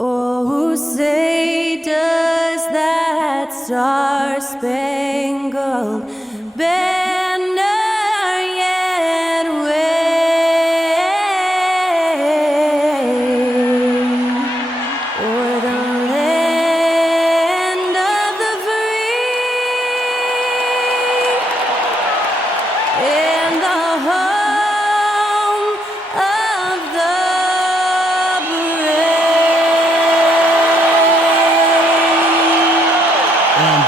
Oh, say does that star-spangled banner yet wave o'er the land of the free and the home of the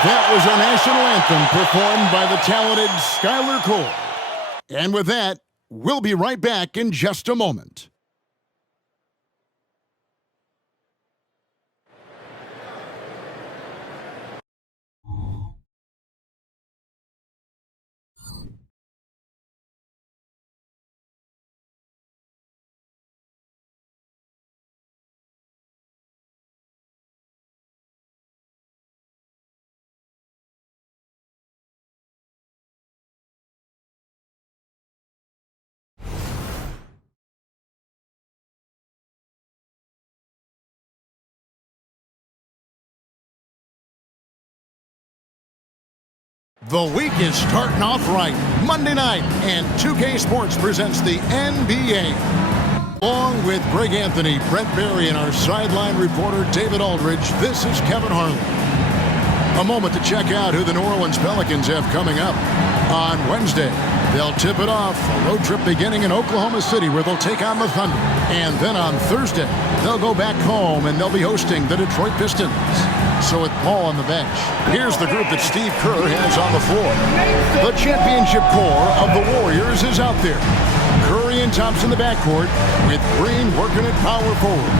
That was our national anthem performed by the talented Skylar Cole. And with that, we'll be right back in just a moment. The week is starting off right. Monday night, and 2K Sports presents the NBA. Along with Greg Anthony, Brent Barry, and our sideline reporter David Aldridge, this is Kevin Harlan. A moment to check out who the New Orleans Pelicans have coming up. On Wednesday, they'll tip it off, a road trip beginning in Oklahoma City where they'll take on the Thunder. And then on Thursday, they'll go back home and they'll be hosting the Detroit Pistons. So with Paul on the bench, here's the group that Steve Kerr has on the floor. The championship core of the Warriors is out there. Curry and Thompson in the backcourt with Green working at power forward.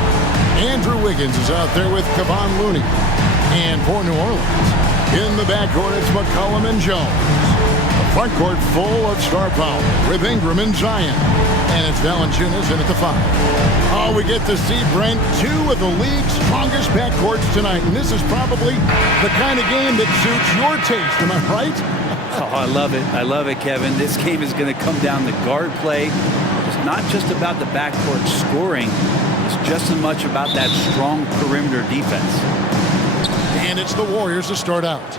Andrew Wiggins is out there with Kevon Looney. And for New Orleans, in the backcourt it's McCollum and Jones. The front court full of star power with Ingram and Zion. And it's Valanciunas in at the 5. Oh, we get to see, Brent, two of the league's strongest backcourts tonight. And this is probably the kind of game that suits your taste. Am I right? Oh, I love it. I love it, Kevin. This game is going to come down to guard play. It's not just about the backcourt scoring. It's just as much about that strong perimeter defense. And it's the Warriors to start out.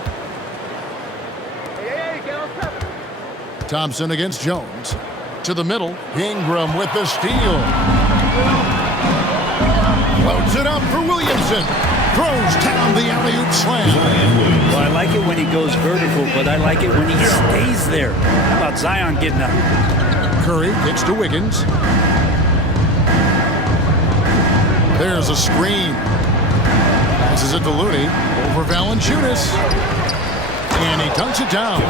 Thompson against Jones. To the middle, Ingram with the steal. Loads it up for Williamson. Throws down the alley-oop slam. Well, I like it when he goes vertical, but I like it when he stays there. How about Zion getting up? Curry gets to Wiggins. There's a screen. Passes it to Looney. Over Valanciunas. And he dunks it down.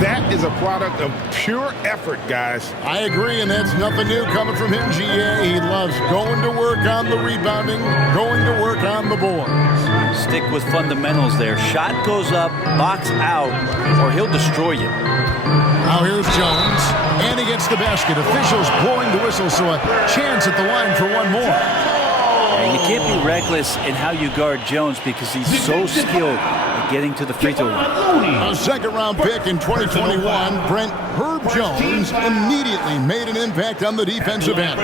That is a product of pure effort, guys. I agree, and that's nothing new coming from him, GA. He loves going to work on the rebounding, going to work on the boards. Stick with fundamentals there. Shot goes up, box out, or he'll destroy you. Now here's Jones, and he gets the basket. Officials blowing the whistle, so a chance at the line for one more. You can't be reckless in how you guard Jones because he's so skilled at getting to the free throw line. A second-round pick in 2021, Brent, Herb Jones immediately made an impact on the defensive end.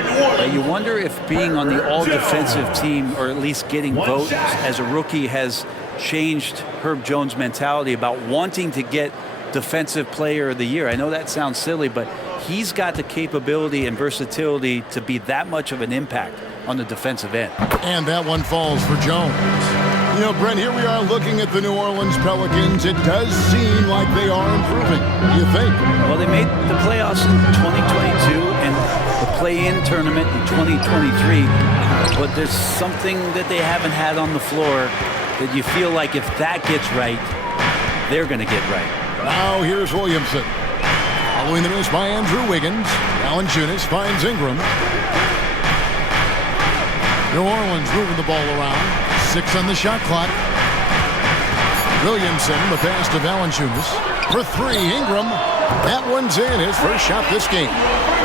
You wonder if being on the all-defensive team, or at least getting votes as a rookie, has changed Herb Jones' mentality about wanting to get Defensive Player of the Year. I know that sounds silly, but he's got the capability and versatility to be that much of an impact on the defensive end. And that one falls for Jones. You know, Brent, here we are looking at the New Orleans Pelicans. It does seem like they are improving. You think? Well, they made the playoffs in 2022 and the play-in tournament in 2023. But there's something that they haven't had on the floor that you feel like if that gets right, they're going to get right. Now here's Williamson. Following the miss by Andrew Wiggins. Valanciunas finds Ingram. New Orleans moving the ball around. 6 on the shot clock. Williamson, the pass to Valanciunas. For 3, Ingram. That one's in. His first shot this game.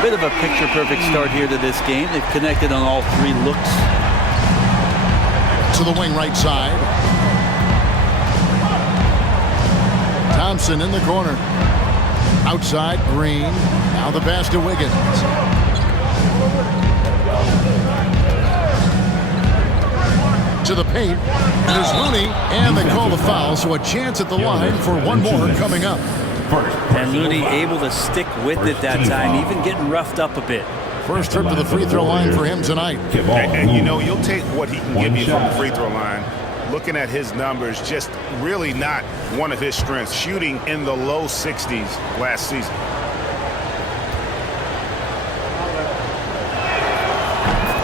Bit of a picture-perfect start here to this game. They've connected on all 3 looks. To the wing right side. Thompson in the corner. Outside, Green. Now the pass to Wiggins. to the paint. There's Looney, and they call the foul, so a chance at the line for one more coming up. And Looney able to stick with it that time, even getting roughed up a bit. First trip to the free throw line for him tonight. And you know, you'll take what he can give you from the free throw line. Looking at his numbers, just really not one of his strengths. Shooting in the low 60s last season.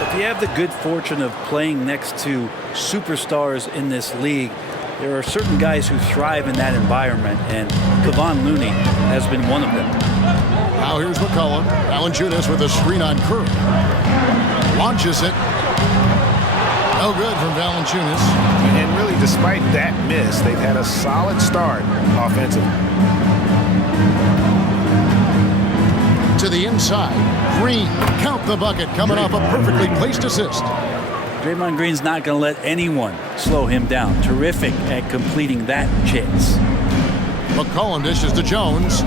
If you have the good fortune of playing next to superstars in this league, there are certain guys who thrive in that environment, and Kevon Looney has been one of them. Now here's McCollum. Valanciunas with a screen on Curry. Launches it. No good from Valanciunas. And really, despite that miss, they've had a solid start offensively. To the inside. Green. Count the bucket. Coming off a perfectly placed assist. Draymond Green's not going to let anyone slow him down. Terrific at completing that chase. McCollum dishes to Jones.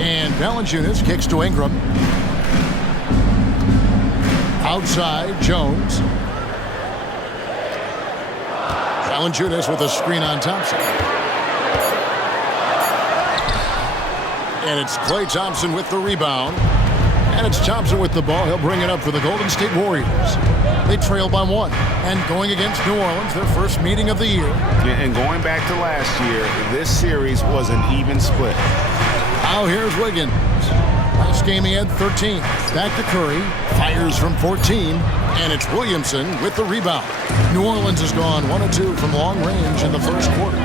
And Valanciunas kicks to Ingram. Outside, Jones. Valanciunas with a screen on Thompson. And it's Klay Thompson with the rebound. And it's Thompson with the ball. He'll bring it up for the Golden State Warriors. They trail by one. And going against New Orleans, their first meeting of the year. And going back to last year, this series was an even split. Now here's Wiggins. Last game he had 13. Back to Curry. Fires from 14. And it's Williamson with the rebound. New Orleans has gone 1 of 2 from long range in the first quarter.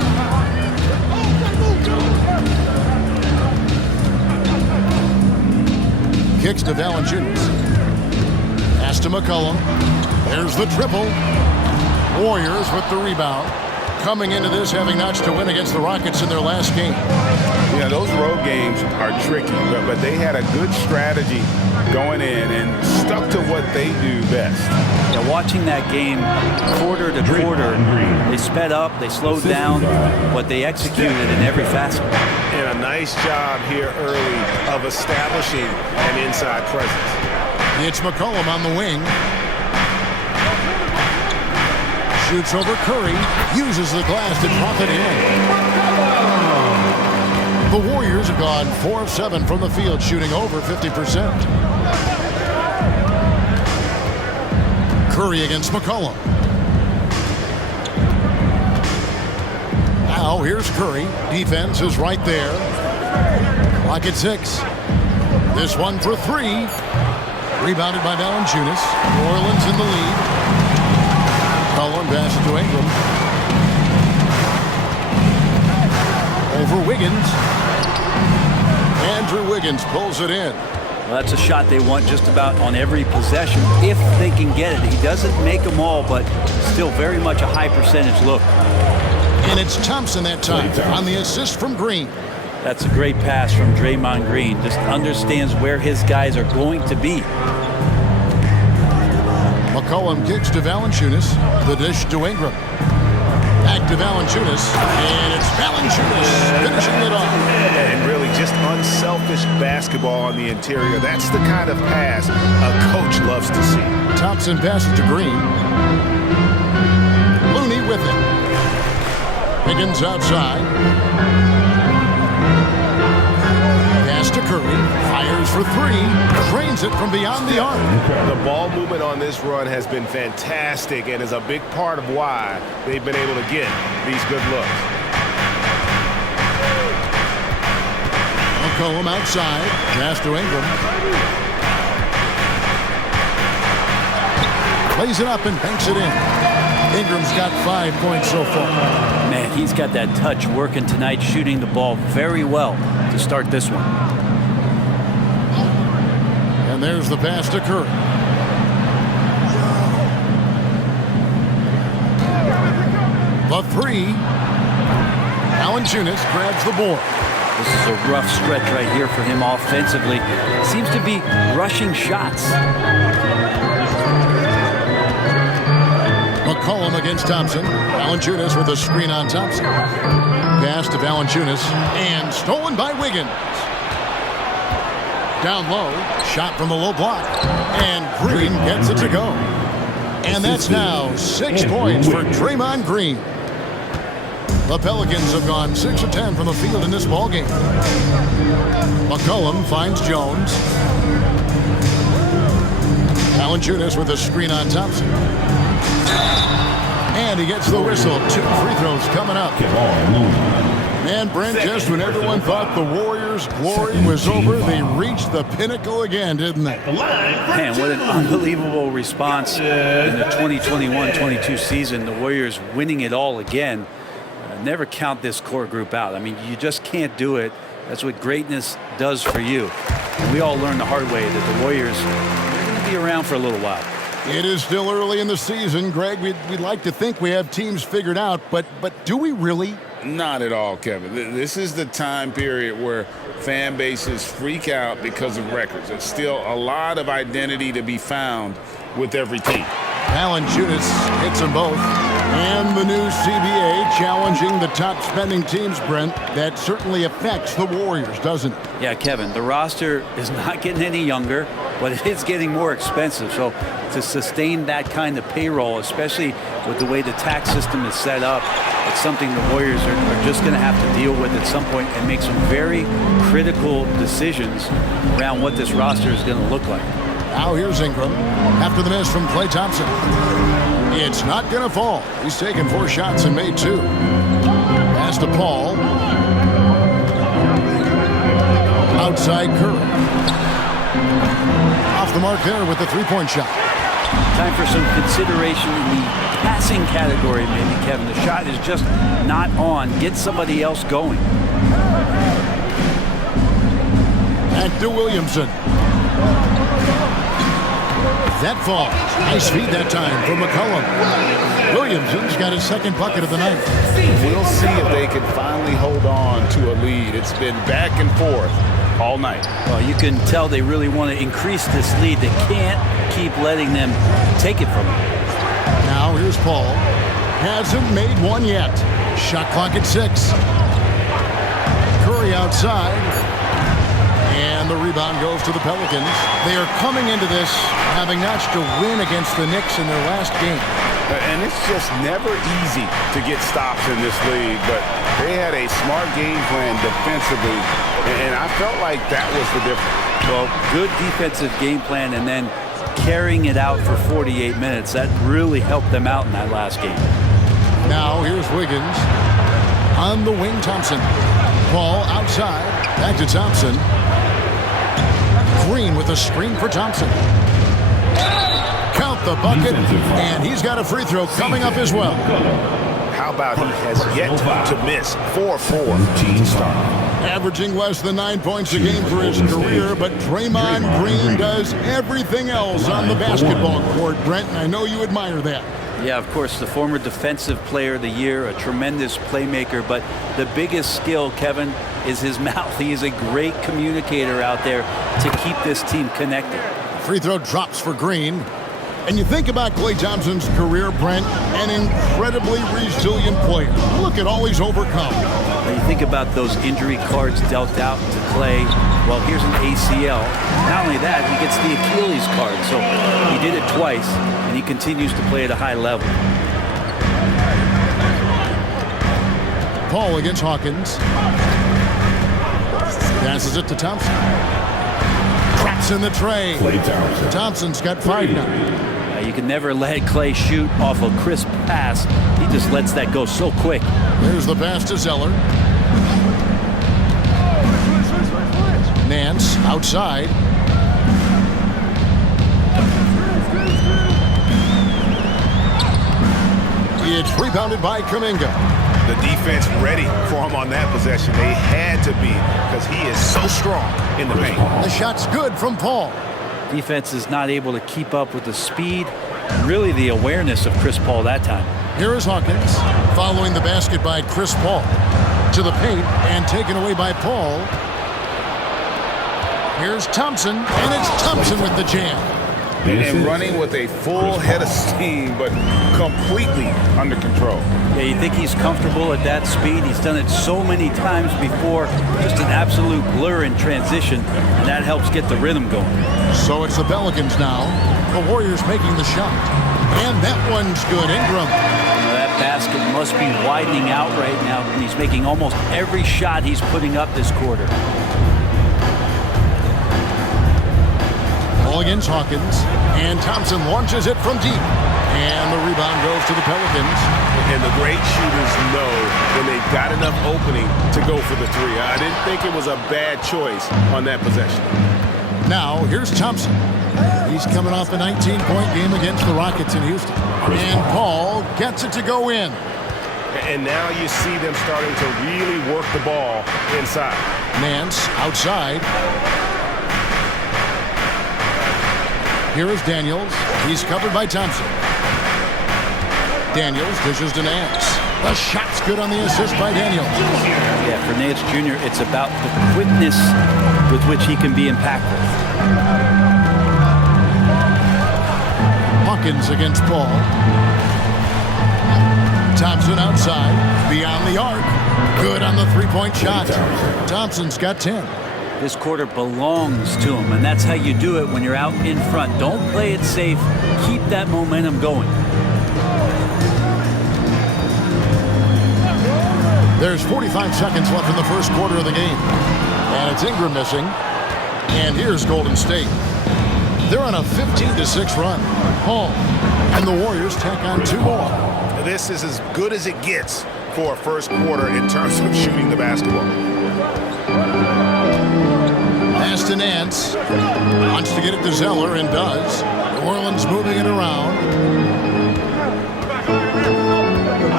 Kicks to Valanciunas. Pass to McCollum. There's the triple. Warriors with the rebound. Coming into this having notched to win against the Rockets in their last game. Yeah, those road games are tricky, but they had a good strategy going in and stuck to what they do best. Yeah, watching that game quarter to quarter, they sped up, they slowed down, but they executed in every facet. And a nice job here early of establishing an inside presence. It's McCollum on the wing. Shoots over Curry. Uses the glass to drop it in. The Warriors have gone 4 of 7 from the field, shooting over 50%. Curry against McCollum. Now here's Curry. Defense is right there. Clock at 6. This one for 3. Rebounded by Valanciunas. New Orleans in the lead. McCollum passes to Ingram. Over Wiggins. Andrew Wiggins pulls it in. Well, that's a shot they want just about on every possession if they can get it. He doesn't make them all, but still very much a high percentage look. And it's Thompson that time on the assist from Green. That's a great pass from Draymond Green. Just understands where his guys are going to be. McCollum kicks to Valanciunas. The dish to Ingram. Back to Valanciunas. And it's Valanciunas finishing it off. And really just unselfish basketball on the interior. That's the kind of pass a coach loves to see. Thompson passes to Green. Looney with it. Wiggins outside. Pass to Curry. Fires for 3. Drains it from beyond the arc. The ball movement on this run has been fantastic and is a big part of why they've been able to get these good looks. McCollum outside. Pass to Ingram. Plays it up and banks it in. Ingram's got 5 points so far. Man, he's got that touch working tonight, shooting the ball very well to start this one. And there's the pass to Curry. The 3. Valanciunas grabs the board. This is a rough stretch right here for him offensively. Seems to be rushing shots. McCollum against Thompson. Valanciunas with a screen on Thompson. Pass to Valanciunas. And stolen by Wiggins. Down low. Shot from the low block. And Green gets it to go. And that's now 6 points for Draymond Green. The Pelicans have gone 6 of 10 from the field in this ballgame. McCollum finds Jones. Valanciunas with a screen on Thompson. And he gets the whistle. 2 free throws coming up. And Brent, just when everyone thought the Warriors' glory was over, they reached the pinnacle again, didn't they? Man, what an unbelievable response in the 2021-22 season. The Warriors winning it all again. Never count this core group out. I mean, you just can't do it. That's what greatness does for you. And we all learned the hard way that the Warriors are going to be around for a little while. It is still early in the season, Greg. We'd like to think we have teams figured out, but do we really? Not at all, Kevin. This is the time period where fan bases freak out because of records. There's still a lot of identity to be found with every team. Valanciunas hits them both. And the new CBA challenging the top spending teams, Brent. That certainly affects the Warriors, doesn't it? Yeah, Kevin, the roster is not getting any younger, but it is getting more expensive. So to sustain that kind of payroll, especially with the way the tax system is set up, it's something the Warriors are just going to have to deal with at some point and make some very critical decisions around what this roster is going to look like. Now here's Ingram after the miss from Klay Thompson. It's not going to fall. He's taken 4 shots and made 2. Pass to Paul. Outside Curry. Off the mark there with the 3-point shot. Time for some consideration in the passing category, maybe, Kevin. The shot is just not on. Get somebody else going. Back to Williamson. That falls. Nice feed that time from McCollum. Williamson's got his 2nd bucket of the night. We'll see if they can finally hold on to a lead. It's been back and forth all night. Well, you can tell they really want to increase this lead. They can't keep letting them take it from them. Now here's Paul. Hasn't made one yet. Shot clock at 6. Curry outside. And the rebound goes to the Pelicans. They are coming into this having notched a win against the Knicks in their last game. And it's just never easy to get stops in this league, but they had a smart game plan defensively, and I felt like that was the difference. Well, good defensive game plan and then carrying it out for 48 minutes. That really helped them out in that last game. Now here's Wiggins. On the wing, Thompson. Paul outside. Back to Thompson. Green with a screen for Thompson. Count the bucket, and he's got a free throw coming up as well. How about he has yet to miss 4-4. Averaging less than 9 points a game for his career, but Draymond Green does everything else on the basketball court, Brent, and I know you admire that. Yeah, of course, the former Defensive Player of the Year, a tremendous playmaker, but the biggest skill, Kevin, is his mouth. He is a great communicator out there to keep this team connected. Free throw drops for Green. And you think about Klay Thompson's career, Brent, an incredibly resilient player. Look at all he's overcome. When you think about those injury cards dealt out to Klay, well, here's an ACL. Not only that, he gets the Achilles card. So he did it twice, and he continues to play at a high level. Paul against Hawkins. Passes it to Thompson. Traps in the tray. Thompson's got 5 now. You can never let Klay shoot off a crisp pass. He just lets that go so quick. There's the pass to Zeller. Nance outside. It's rebounded by Kuminga. The defense ready for him on that possession. They had to be because he is so strong in the paint. The shot's good from Paul. Defense is not able to keep up with the speed, really the awareness of Chris Paul that time. Here is Hawkins following the basket by Chris Paul. To the paint and taken away by Paul. Here's Thompson, and it's Thompson with the jam. And running with a full head of steam, but completely under control. Yeah, you think he's comfortable at that speed. He's done it so many times before. Just an absolute blur in transition, and that helps get the rhythm going. So it's the Pelicans now. The Warriors making the shot. And that one's good. Ingram. That basket must be widening out right now, and he's making almost every shot he's putting up this quarter. Ball against Hawkins. And Thompson launches it from deep. And the rebound goes to the Pelicans. And the great shooters know when they've got enough opening to go for the three. I didn't think it was a bad choice on that possession. Now, here's Thompson. He's coming off a 19-point game against the Rockets in Houston. And Paul gets it to go in. And now you see them starting to really work the ball inside. Nance outside. Here is Daniels. He's covered by Thompson. Daniels dishes to Nance. The shot's good on the assist by Daniels. Yeah, for Nance Jr., it's about the quickness with which he can be impactful. Hawkins against Paul. Thompson outside. Beyond the arc. Good on the three-point shot. Thompson's got 10. This quarter belongs to him, and that's how you do it when you're out in front. Don't play it safe. Keep that momentum going. There's 45 seconds left in the first quarter of the game. And it's Ingram missing. And here's Golden State. They're on a 15-6 run. Home. And the Warriors tack on 2 more. This is as good as it gets for a first quarter in terms of shooting the basketball. Pass to Nance. Wants to get it to Zeller and does. New Orleans moving it around.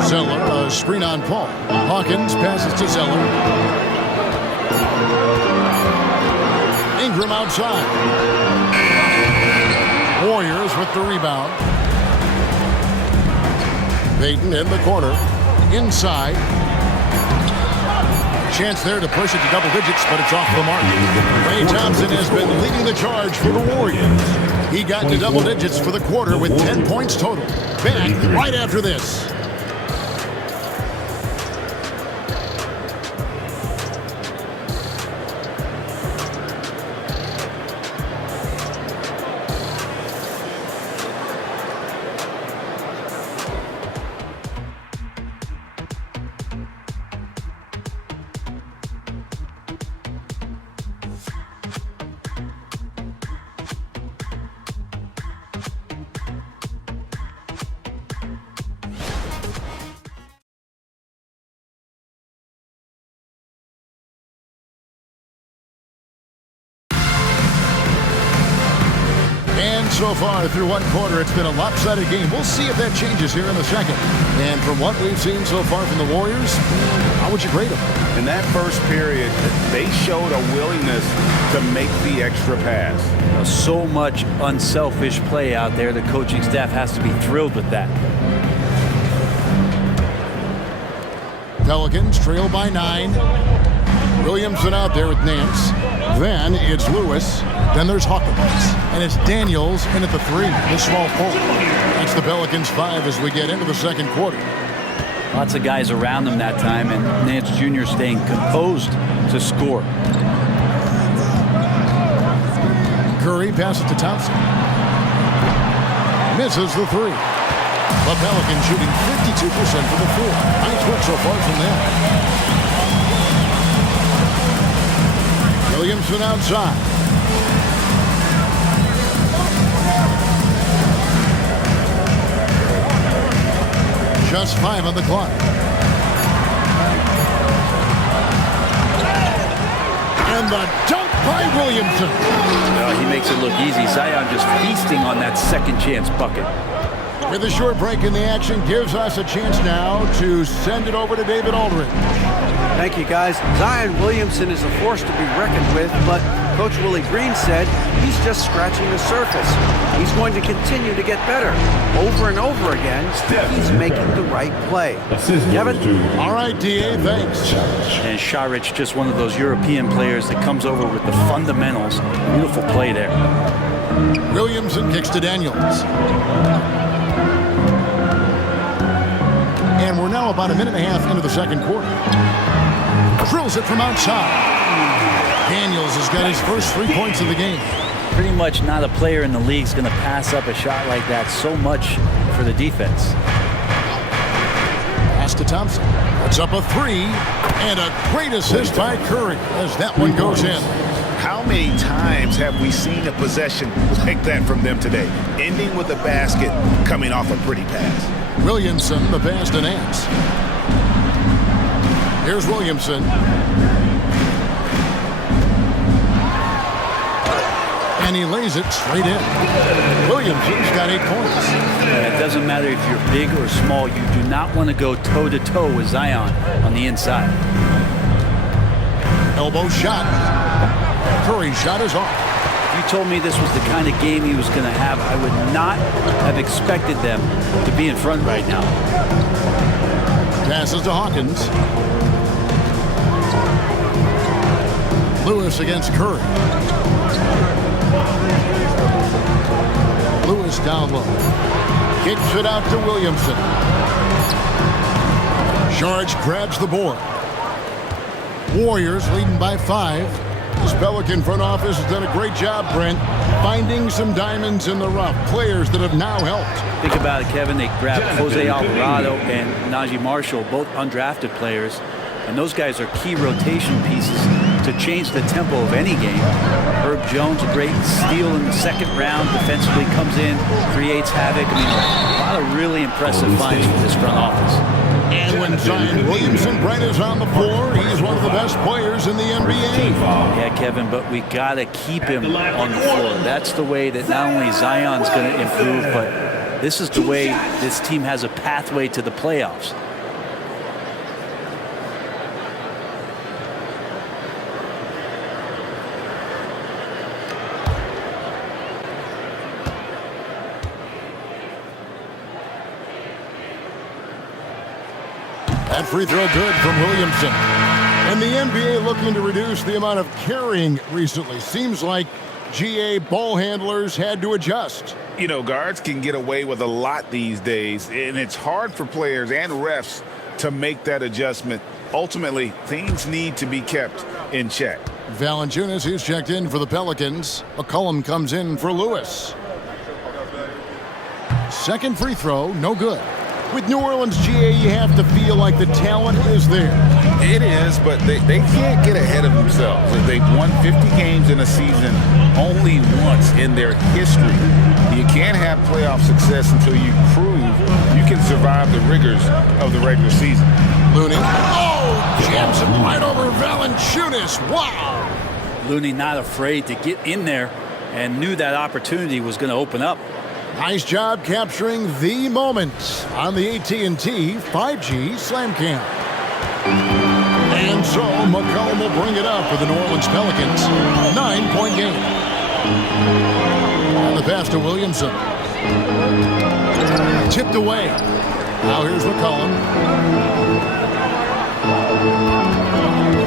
Zeller, a screen on Paul. Hawkins passes to Zeller. Ingram outside. Warriors with the rebound. Payton in the corner. Inside. Chance there to push it to double digits, but it's off the mark. Ray Thompson has been leading the charge for the Warriors. He got to double digits for the quarter with 10 points total. Back right after this. And so far through one quarter, it's been a lopsided game. We'll see if that changes here in the second. And from what we've seen so far from the Warriors, how would you grade them? In that first period, they showed a willingness to make the extra pass. So much unselfish play out there. The coaching staff has to be thrilled with that. Pelicans trail by 9. Williamson out there with Nance. Then it's Lewis. Then there's Hawkins. And it's Daniels in at the 3, the small forward. That's the Pelicans 5 as we get into the second quarter. Lots of guys around them that time, and Nance Jr. staying composed to score. Curry passes to Thompson. Misses the 3. The Pelicans shooting 52% from the floor. Nice work so far from them. Williamson outside. Just 5 on the clock. And the dunk by Williamson. Well, he makes it look easy. Zion just feasting on that second chance bucket. With a short break in the action, gives us a chance now to send it over to David Aldridge. Thank you, guys. Zion Williamson is a force to be reckoned with, but Coach Willie Green said he's just scratching the surface. He's going to continue to get better. Over and over again, he's making the right play. Kevin? All right, D.A., thanks. And Šarić, just one of those European players that comes over with the fundamentals. Beautiful play there. Williamson kicks to Daniels. And we're now about a minute and a half into the second quarter. Drills it from outside. Daniels has got his first 3 points of the game. pretty much not a player in the league is going to pass up a shot like that so much for the defense. Pass to Thompson. Puts up a three, and a great assist by Curry as that one goes in. How many times have we seen a possession like that from them today, ending with a basket coming off a pretty pass? Williamson, the pass to Nance. Here's Williamson. And he lays it straight in. Williamson's got 8 points. Yeah, it doesn't matter if you're big or small. You do not want to go toe-to-toe with Zion on the inside. Elbow shot. Curry's shot is off. If you told me this was the kind of game he was going to have, I would not have expected them to be in front right now. Passes to Hawkins. Lewis against Curry. Lewis down low. Kicks it out to Williamson. Charge grabs the board. Warriors leading by 5. This Pelican front office has done a great job, Brent, finding some diamonds in the rough. Players that have now helped. Think about it, Kevin. They grabbed Jose Alvarado and Najee Marshall, both undrafted players. And those guys are key rotation pieces to change the tempo of any game. Herb Jones, a great steal in the second round. Defensively comes in, creates havoc. I mean, a lot of really impressive finds from this front office. And when Zion Williamson, Brent, is on the floor, he's one of the best players in the NBA. Yeah, Kevin, but we got to keep him on the floor. That's the way that not only Zion's going to improve, but this is the way this team has a pathway to the playoffs. That free throw good from Williamson. And the NBA looking to reduce the amount of carrying recently. Seems like GA ball handlers had to adjust. You know, guards can get away with a lot these days, and it's hard for players and refs to make that adjustment. Ultimately, things need to be kept in check. Valanciunas, who's checked in for the Pelicans. McCollum comes in for Lewis. Second free throw, no good. With New Orleans, GA, you have to feel like the talent is there. It is, but they can't get ahead of themselves. They've won 50 games in a season only once in their history. You can't have playoff success until you prove you can survive the rigors of the regular season. Looney. Oh, jams him right over Valanciunas. Wow. Looney not afraid to get in there and knew that opportunity was going to open up. Nice job capturing the moment on the AT&T 5G Slam Cam. And so McCollum will bring it up for the New Orleans Pelicans. 9-point game. And the pass to Williamson. Tipped away. Now here's McCollum.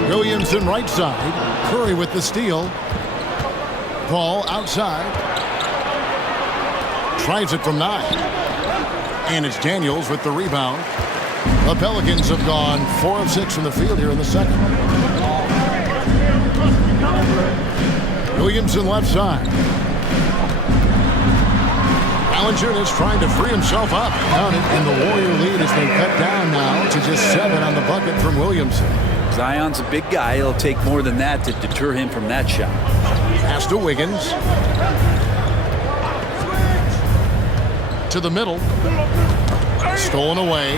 Williamson right side. Curry with the steal. Paul outside. Tries it from 9. And it's Daniels with the rebound. The Pelicans have gone 4 of 6 from the field here in the second. Williamson left side. Valanciunas trying to free himself up. Count it, and the Warrior lead has been cut down now to just 7 on the bucket from Williamson. Zion's a big guy. It'll take more than that to deter him from that shot. Pass to Wiggins. To the middle. Stolen away.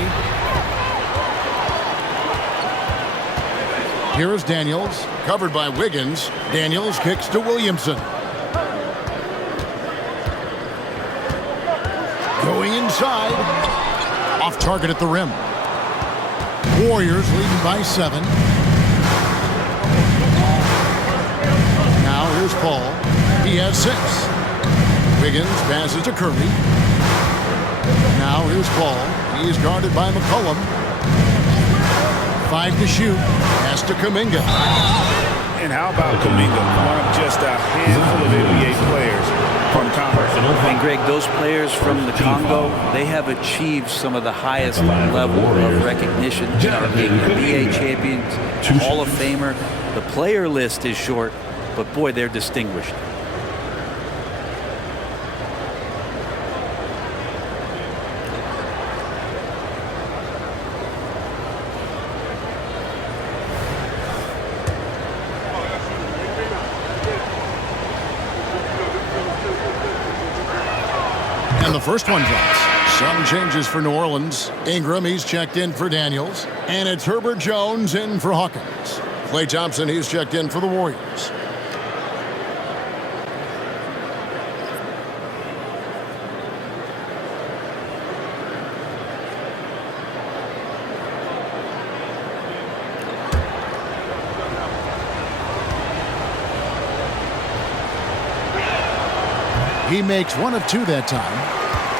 Here is Daniels, covered by Wiggins. Daniels kicks to Williamson. Going inside. Off target at the rim. Warriors leading by 7. Now here's Paul. He has 6. Wiggins passes to Curry. Now here's Paul. He is guarded by McCollum. 5 to shoot. Pass to Kuminga. And how about Kuminga, one of just a handful of NBA players from Congo. And Greg, those players from the Congo, they have achieved some of the highest level of recognition. NBA champions, Hall of Famer. The player list is short, but boy, they're distinguished. first one drops. Some changes for New Orleans. Ingram, he's checked in for Daniels. And it's Herbert Jones in for Hawkins. Klay Thompson, he's checked in for the Warriors. He makes 1 of 2 that time.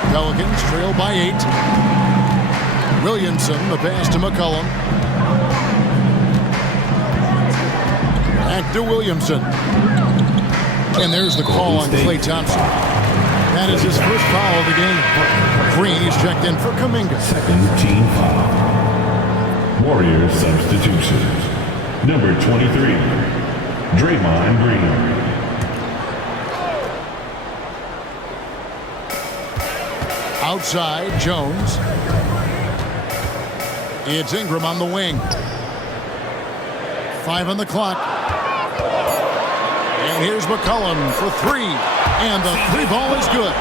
Pelicans trail by 8. Williamson, the pass to McCollum. Back to Williamson. And there's the call on Klay Thompson. That is his first foul of the game. Green, he's checked in for Kuminga. Second team foul. Warriors substitutions. Number 23, Draymond Green. Outside, Jones. It's Ingram on the wing. 5 on the clock. And here's McCollum for 3. And the 3 ball is good.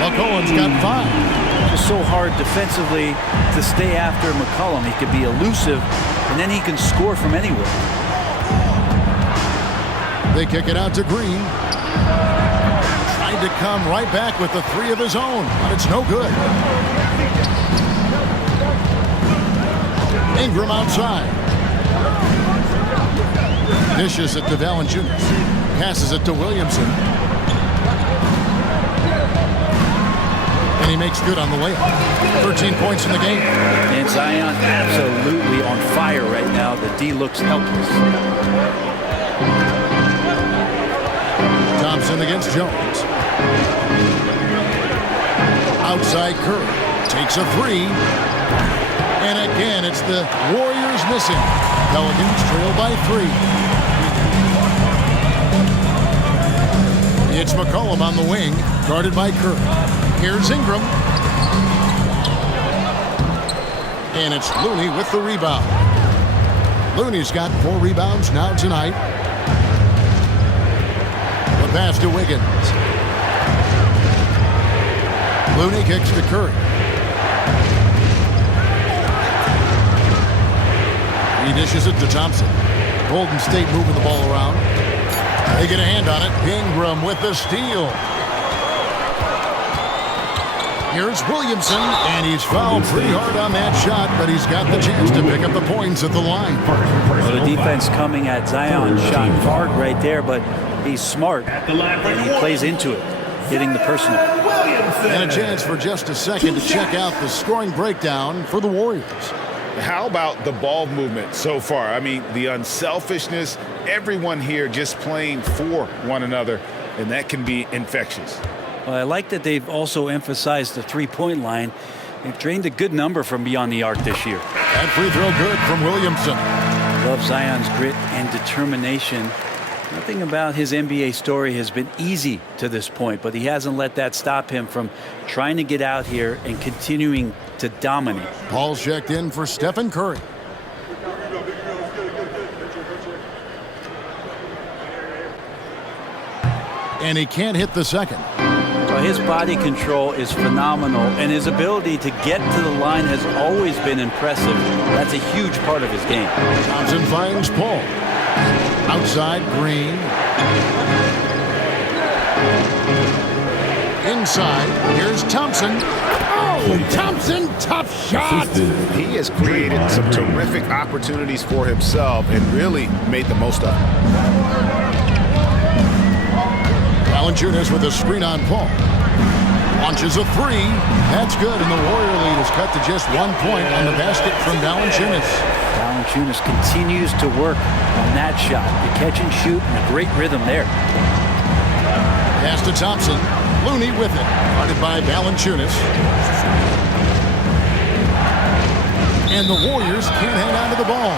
McCollum's got 5. It's so hard defensively to stay after McCollum. He could be elusive, and then he can score from anywhere. They kick it out to Green. Tried to come right back with the 3 of his own, but it's no good. Ingram outside. Dishes it to Valanciunas. Passes it to Williamson. And he makes good on the layup. 13 points in the game. And Zion absolutely on fire right now. The D looks helpless. Thompson against Jones. Outside Curry. Takes a 3. And again, it's the Warriors missing. Pelicans trail by 3. It's McCollum on the wing, guarded by Curry. Here's Ingram. And it's Looney with the rebound. Looney's got 4 rebounds now tonight. The pass to Wiggins. Looney kicks to Curry. He dishes it to Thompson. Golden State moving the ball around. They get a hand on it. Ingram with the steal. Here's Williamson, and he's fouled pretty hard on that shot, but he's got the chance to pick up the points at the line. Well, the defense coming at Zion shot hard right there, but he's smart, and he plays into it, getting the personal. And a chance for just a second to check out the scoring breakdown for the Warriors. How about the ball movement so far? I mean, the unselfishness, everyone here just playing for one another, and that can be infectious. Well, I like that they've also emphasized the three-point line. They've drained a good number from beyond the arc this year. That free throw good from Williamson. Love Zion's grit and determination. Nothing about his NBA story has been easy to this point, but he hasn't let that stop him from trying to get out here and continuing to dominate. Paul's checked in for Stephen Curry. And he can't hit the second. Well, his body control is phenomenal, and his ability to get to the line has always been impressive. That's a huge part of his game. Thompson finds Paul. Outside, Green. Inside, here's Thompson. Oh, Thompson, tough shot. He has created some terrific opportunities for himself and really made the most of it. Valanciunas with a screen on Paul. Launches a 3. That's good, and the Warrior lead is cut to just 1 point on the basket from Valanciunas. Valanciunas continues to work on that shot. The catch and shoot and a great rhythm there. Pass to Thompson. Looney with it. Guarded by Valanciunas. And the Warriors can't hang on to the ball.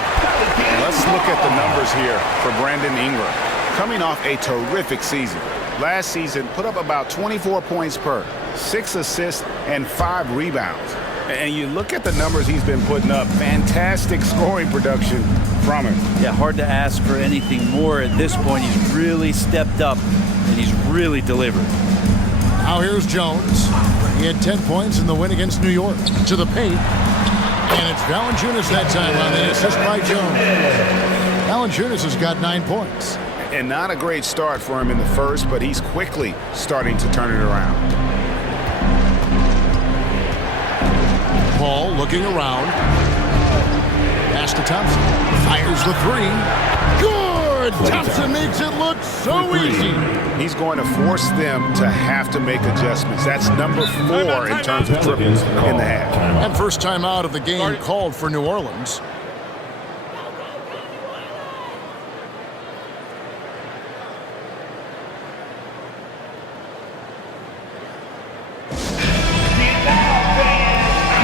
Let's look at the numbers here for Brandon Ingram. Coming off a terrific season. Last season, put up about 24 points per, 6 assists, and 5 rebounds. And you look at the numbers he's been putting up, fantastic scoring production from him. Yeah, hard to ask for anything more at this point. He's really stepped up, and he's really delivered. Now here's Jones. He had 10 points in the win against New York. To the paint. And it's Valanciunas that time on the assist by Jones. Valanciunas has got 9 points. And not a great start for him in the first, but he's quickly starting to turn it around. Paul looking around. Pass to Thompson. Fires the three. Good! Thompson makes it look so easy. He's going to force them to have to make adjustments. That's number 4 in terms of triples in the half. And first time out of the game called for New Orleans.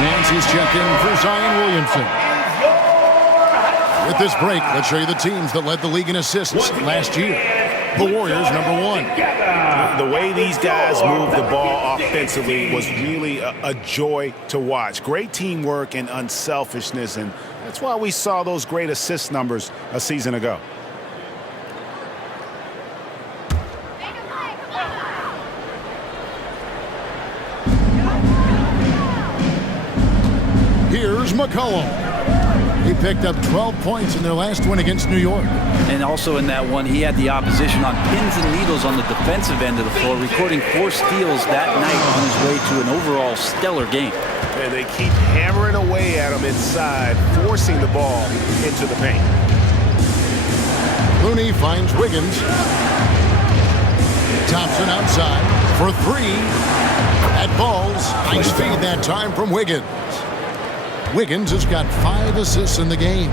Nancy's checked in for Zion Williamson. With this break, let's show you the teams that led the league in assists last year. The Warriors, number 1. The way these guys move the ball offensively was really a joy to watch. Great teamwork and unselfishness, and that's why we saw those great assist numbers a season ago. Here's McCollum. He picked up 12 points in their last win against New York. And also in that one, he had the opposition on pins and needles on the defensive end of the floor, recording 4 steals that night on his way to an overall stellar game. And they keep hammering away at him inside, forcing the ball into the paint. Looney finds Wiggins. Thompson outside for 3. That falls. Nice feed that time from Wiggins. Wiggins has got 5 assists in the game.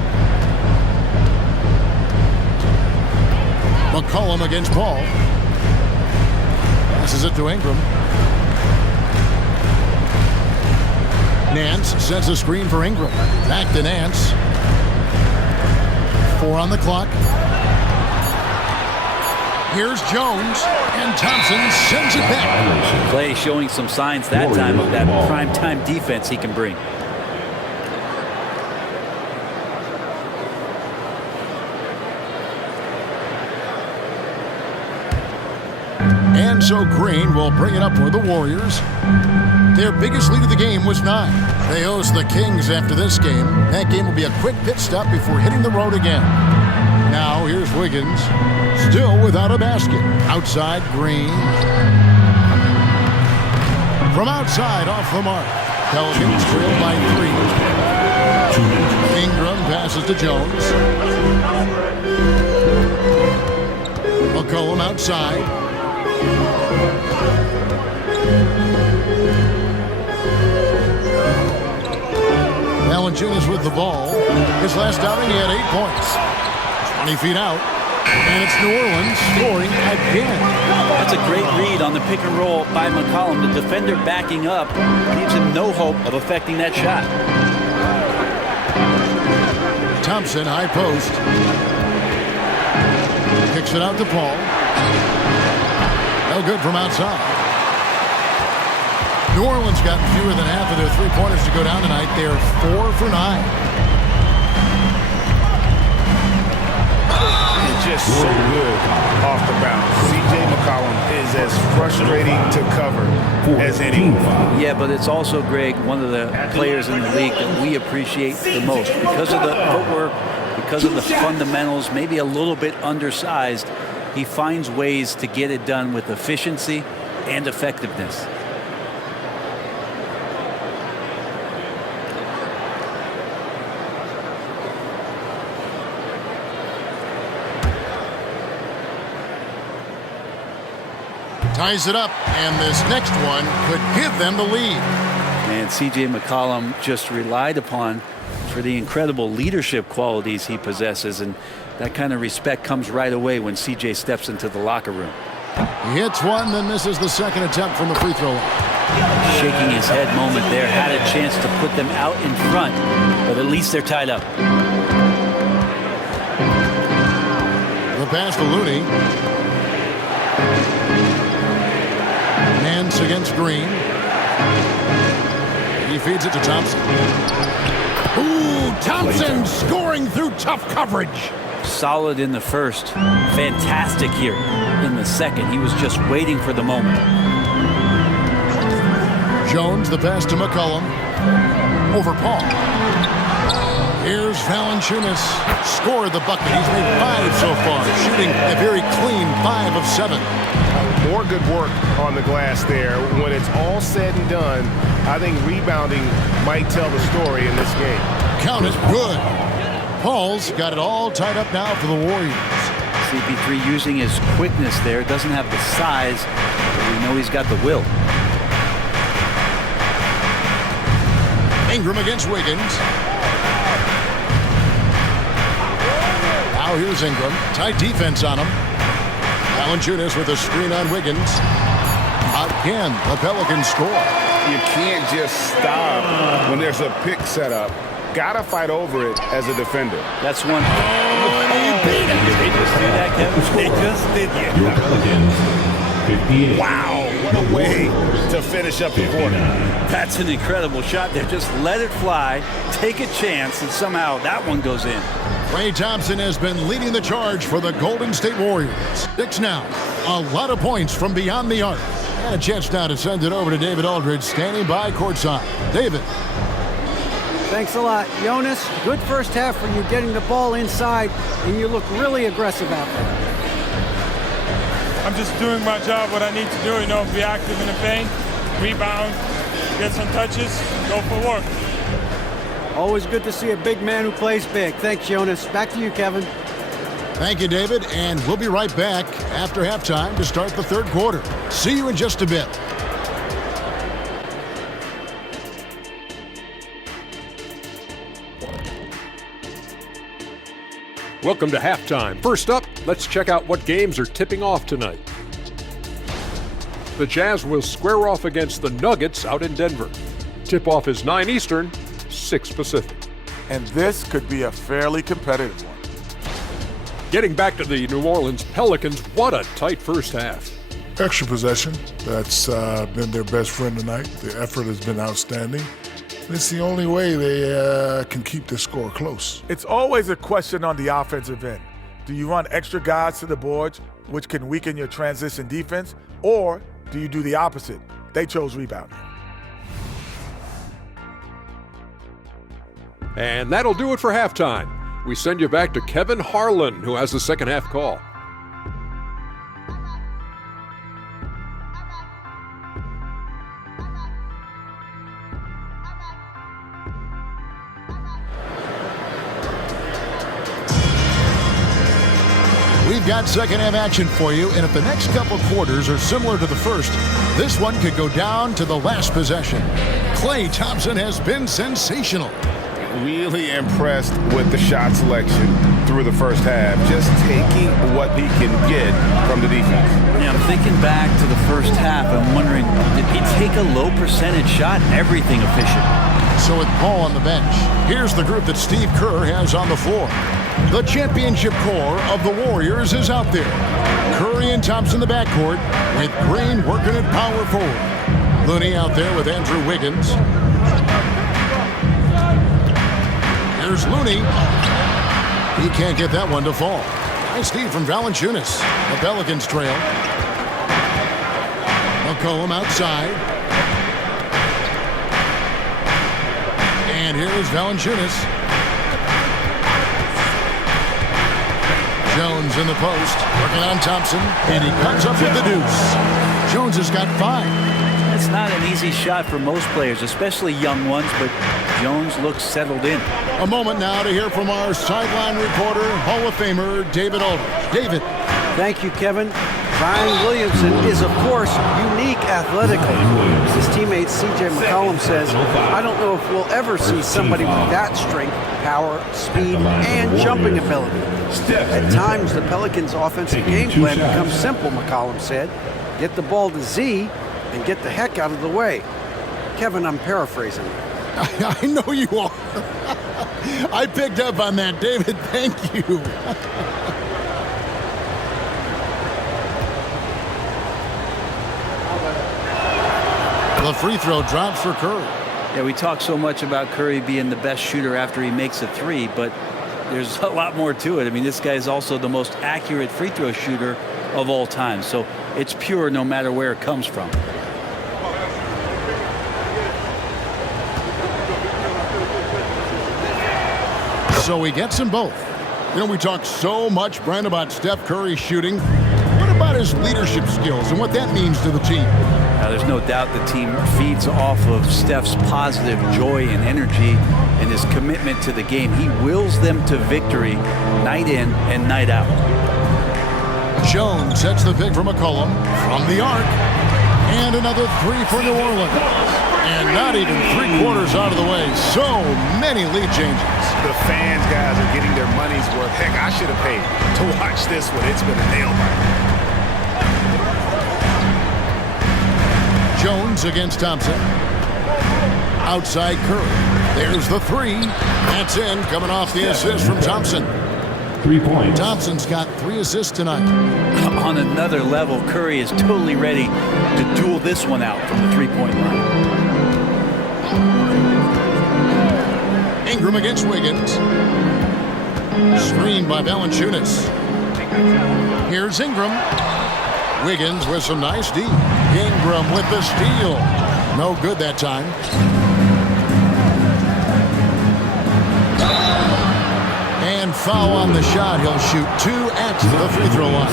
McCollum against Paul. Passes it to Ingram. Nance sets a screen for Ingram. Back to Nance. 4 on the clock. Here's Jones, and Thompson sends it back. Clay showing some signs that time of that prime-time defense he can bring. And so Green will bring it up for the Warriors. Their biggest lead of the game was 9. They host the Kings after this game. That game will be a quick pit stop before hitting the road again. Now here's Wiggins, still without a basket. Outside, Green. From outside, off the mark. Pelicans trail by 3. Ingram passes to Jones. McCollum outside. Valanciunas with the ball. His last outing, he had 8 points. 20 feet out. And it's New Orleans scoring again. That's a great read on the pick and roll by McCollum. The defender backing up leaves him no hope of affecting that shot. Thompson, high post. Kicks it out to Paul. No good from outside. New Orleans gotten fewer than half of their 3-pointers to go down tonight. They're 4 for 9. It's just so good off the bounce. C.J. McCollum is as frustrating to cover as anyone. Yeah, but it's also, Greg, one of the players in the league that we appreciate the most. Because of the footwork, because of the fundamentals, maybe a little bit undersized, he finds ways to get it done with efficiency and effectiveness. Ties it up, and this next one could give them the lead. And C.J. McCollum just relied upon for the incredible leadership qualities he possesses, and that kind of respect comes right away when C.J. steps into the locker room. He hits one, then misses the second attempt from the free throw line. Shaking his head moment there, had a chance to put them out in front, but at least they're tied up. The pass to Looney. Nance against Green. He feeds it to Thompson. Ooh, Thompson scoring through tough coverage. Solid in the first. Fantastic here in the second. He was just waiting for the moment. Jones, the pass to McCollum. Over Paul. Here's Valanciunas. Scored the bucket. He's made 5 so far, shooting a very clean 5 of 7. More good work on the glass there. When it's all said and done, I think rebounding might tell the story in this game. Count it. Good. Paul's got it all tied up now for the Warriors. CP3 using his quickness there. Doesn't have the size, but we know he's got the will. Ingram against Wiggins. Now here's Ingram. Tight defense on him. Valanciunas with a screen on Wiggins. Again, the Pelicans score. You can't just stop when there's a pick set up. Gotta fight over it as a defender. That's one. They just did that, Kevin. They just did that. Your Pelicans, 58. Wow, what a way to finish up the quarter. That's an incredible shot there. Just let it fly, take a chance, and somehow that one goes in. Ray Thompson has been leading the charge for the Golden State Warriors. 6 now. A lot of points from beyond the arc. And a chance now to send it over to David Aldridge, standing by courtside. David. Thanks a lot. Jonas, good first half for you getting the ball inside, and you look really aggressive out there. I'm just doing my job, what I need to do, be active in the paint, rebound, get some touches, go for work. Always good to see a big man who plays big. Thanks, Jonas. Back to you, Kevin. Thank you, David, and we'll be right back after halftime to start the third quarter. See you in just a bit. Welcome to halftime. First up, let's check out what games are tipping off tonight. The Jazz will square off against the Nuggets out in Denver. Tip-off is 9 Eastern, 6 Pacific. And this could be a fairly competitive one. Getting back to the New Orleans Pelicans, what a tight first half. Extra possession, that's been their best friend tonight. The effort has been outstanding. It's the only way they can keep the score close. It's always a question on the offensive end. Do you run extra guys to the boards, which can weaken your transition defense, or do you do the opposite? They chose rebounding. And that'll do it for halftime. We send you back to Kevin Harlan, who has the second half call. We've got second half action for you, and if the next couple quarters are similar to the first, this one could go down to the last possession. Klay Thompson has been sensational. Really impressed with the shot selection through the first half, just taking what he can get from the defense. Yeah, I'm thinking back to the first half. I'm wondering, did he take a low percentage shot? Everything efficient. So with Paul on the bench, here's the group that Steve Kerr has on the floor. The championship core of the Warriors is out there. Curry and Thompson in the backcourt, with Green working at power forward. Looney out there with Andrew Wiggins. Here's Looney. He can't get that one to fall. Nice steal from Valanciunas. The Pelicans trail. McCollum outside. And here's Valanciunas. Jones in the post, working on Thompson, and he comes up with the deuce. Jones has got 5. It's not an easy shot for most players, especially young ones, but Jones looks settled in. A moment now to hear from our sideline reporter, Hall of Famer David Aldridge. David. Thank you, Kevin. Zion Williamson is, of course, unique athletically. His teammate C.J. McCollum says, I don't know if we'll ever see somebody with that strength, power, speed, and jumping ability. At times, the Pelicans' offensive game plan becomes simple, McCollum said. Get the ball to Z and get the heck out of the way. Kevin, I'm paraphrasing. I know you are. I picked up on that, David. Thank you. The free throw drops for Curry. Yeah, we talk so much about Curry being the best shooter after he makes a 3, but there's a lot more to it. I mean, this guy is also the most accurate free throw shooter of all time. So it's pure no matter where it comes from. So he gets them both. You know, we talk so much, Brent, about Steph Curry shooting. What about his leadership skills and what that means to the team? Now, there's no doubt the team feeds off of Steph's positive joy and energy and his commitment to the game. He wills them to victory night in and night out. Jones sets the pick for McCollum from the arc. And another three for New Orleans. And not even 3/4 out of the way. So many lead changes. The fans, guys, are getting their money's worth. Heck, I should have paid to watch this one. It's been a nail-biter. Jones against Thompson. Outside Curry. There's the three. That's in, coming off the assist from Thompson. 3 points. Thompson's got 3 assists tonight. On another level, Curry is totally ready to duel this one out from the three-point line. Ingram against Wiggins. Screened by Valanciunas. Here's Ingram. Wiggins with some nice D. Ingram with the steal. No good that time. And foul on the shot. He'll shoot 2 at the free throw line.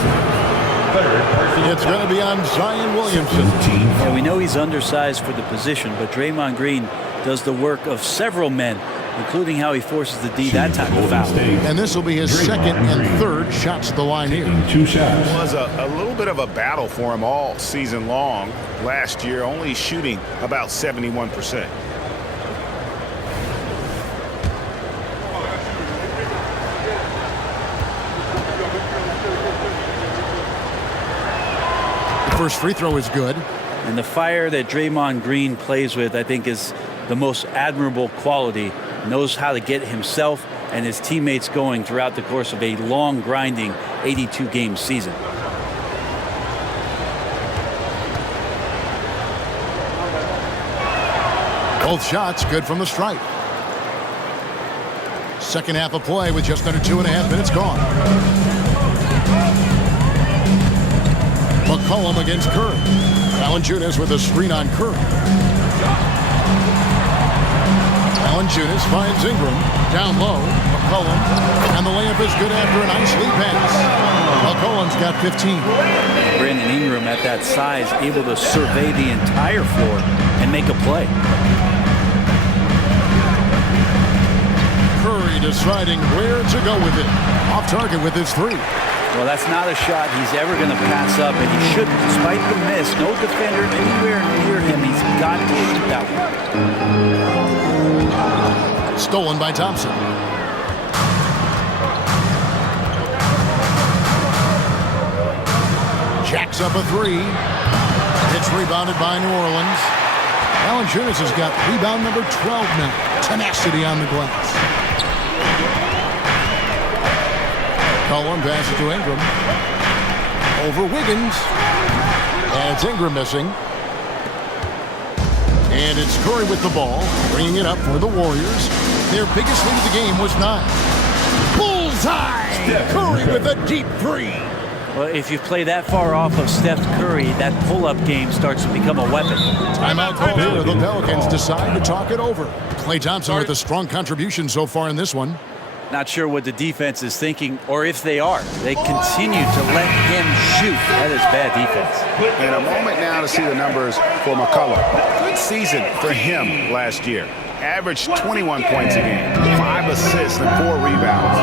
It's going to be on Zion Williamson. Yeah, we know he's undersized for the position, but Draymond Green does the work of several men, including how he forces the D that time to foul. And this will be his second and third shots at the line here. 2 shots. It was a little bit of a battle for him all season long. Last year, only shooting about 71%. First free throw is good. And the fire that Draymond Green plays with, I think, is the most admirable quality. Knows how to get himself and his teammates going throughout the course of a long, grinding 82-game season. Both shots good from the stripe. Second half of play with just under 2.5 minutes gone. McCollum against Curry. Valanciunas with a screen on Curry. Valanciunas finds Ingram. Down low. McCollum. And the layup is good after a nice lead pass. McCollum's got 15. Brandon Ingram at that size, able to survey the entire floor and make a play. Curry deciding where to go with it. Off target with his three. Well, that's not a shot he's ever going to pass up, and he shouldn't. Despite the miss, no defender anywhere near him. He's got to shoot that one. Stolen by Thompson. Jacks up a three. It's rebounded by New Orleans. Valanciunas has got rebound number 12 now. Tenacity on the glass. Cullen passes to Ingram. Over Wiggins. And it's Ingram missing. And it's Curry with the ball, bringing it up for the Warriors. Their biggest lead of the game was 9. Bullseye! Curry with a deep three. Well, if you play that far off of Steph Curry, that pull-up game starts to become a weapon. Timeout called here. The Pelicans decide to talk it over. Klay Thompson with a strong contribution so far in this one. Not sure what the defense is thinking, or if they are. They continue to let him shoot. That is bad defense. And a moment now to see the numbers for McCollum. Good season for him last year. Averaged 21 points a game, 5 assists and 4 rebounds.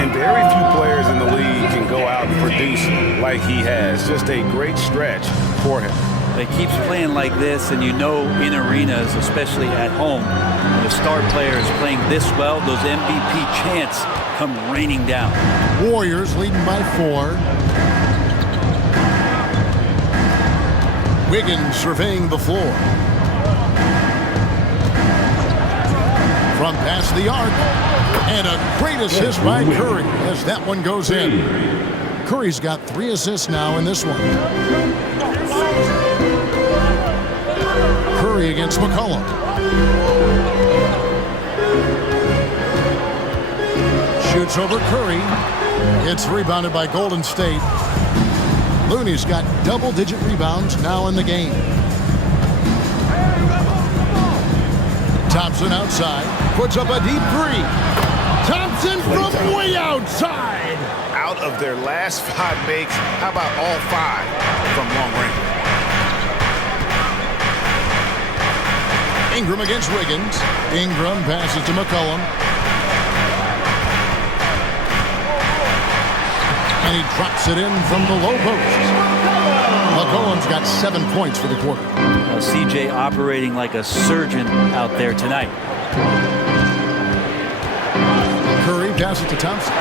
And very few players in the league can go out and produce like he has. Just a great stretch for him. He keeps playing like this, and you know in arenas, especially at home, when the star player is playing this well, those MVP chants come raining down. Warriors leading by 4. Wiggins surveying the floor. From past the arc. And a great assist by Curry as that one goes in. Curry's got 3 assists now in this one. Curry against McCollum. Shoots over Curry. It's rebounded by Golden State. Looney's got double-digit rebounds now in the game. Thompson outside. Puts up a deep three. Thompson from way outside. Out of their last 5 makes, how about all 5 from long range? Ingram against Wiggins. Ingram passes to McCollum. And he drops it in from the low post. McCollum's got 7 points for the quarter. Well, CJ operating like a surgeon out there tonight. Curry passes to Thompson.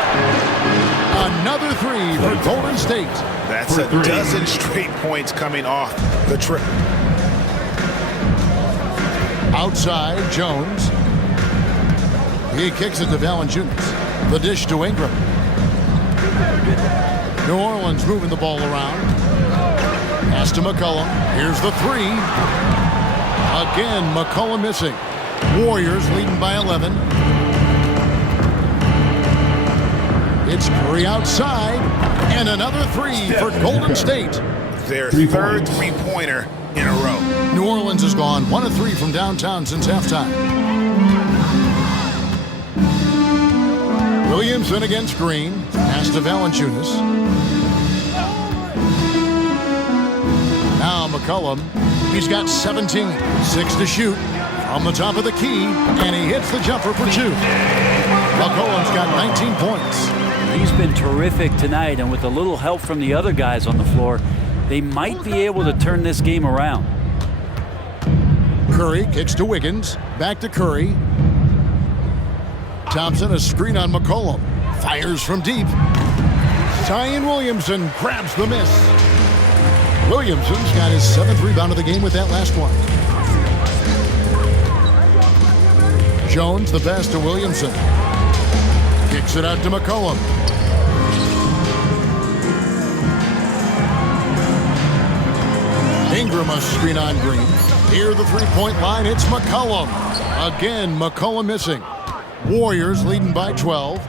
Another 3 for Golden State. That's a dozen straight points coming off the trip. Outside, Jones. He kicks it to Valanciunas. The dish to Ingram. New Orleans moving the ball around. Pass to McCollum. Here's the 3. Again, McCollum missing. Warriors leading by 11. It's Curry outside. And another 3 for Golden State. Their third three-pointer in a row. New Orleans has gone 1 of 3 from downtown since halftime. Williamson against Green. Pass to Valanciunas. Now McCollum. He's got 17. 6 to shoot. From the top of the key. And he hits the jumper for 2. McCollum's got 19 points. He's been terrific tonight, and with a little help from the other guys on the floor, they might be able to turn this game around. Curry kicks to Wiggins. Back to Curry. Thompson, a screen on McCollum. Fires from deep. Zion Williamson grabs the miss. Williamson's got his 7th rebound of the game with that last one. Jones, the pass to Williamson. Kicks it out to McCollum. Ingram a screen on Green. Near the three-point line, it's McCollum. Again, McCollum missing. Warriors leading by 12.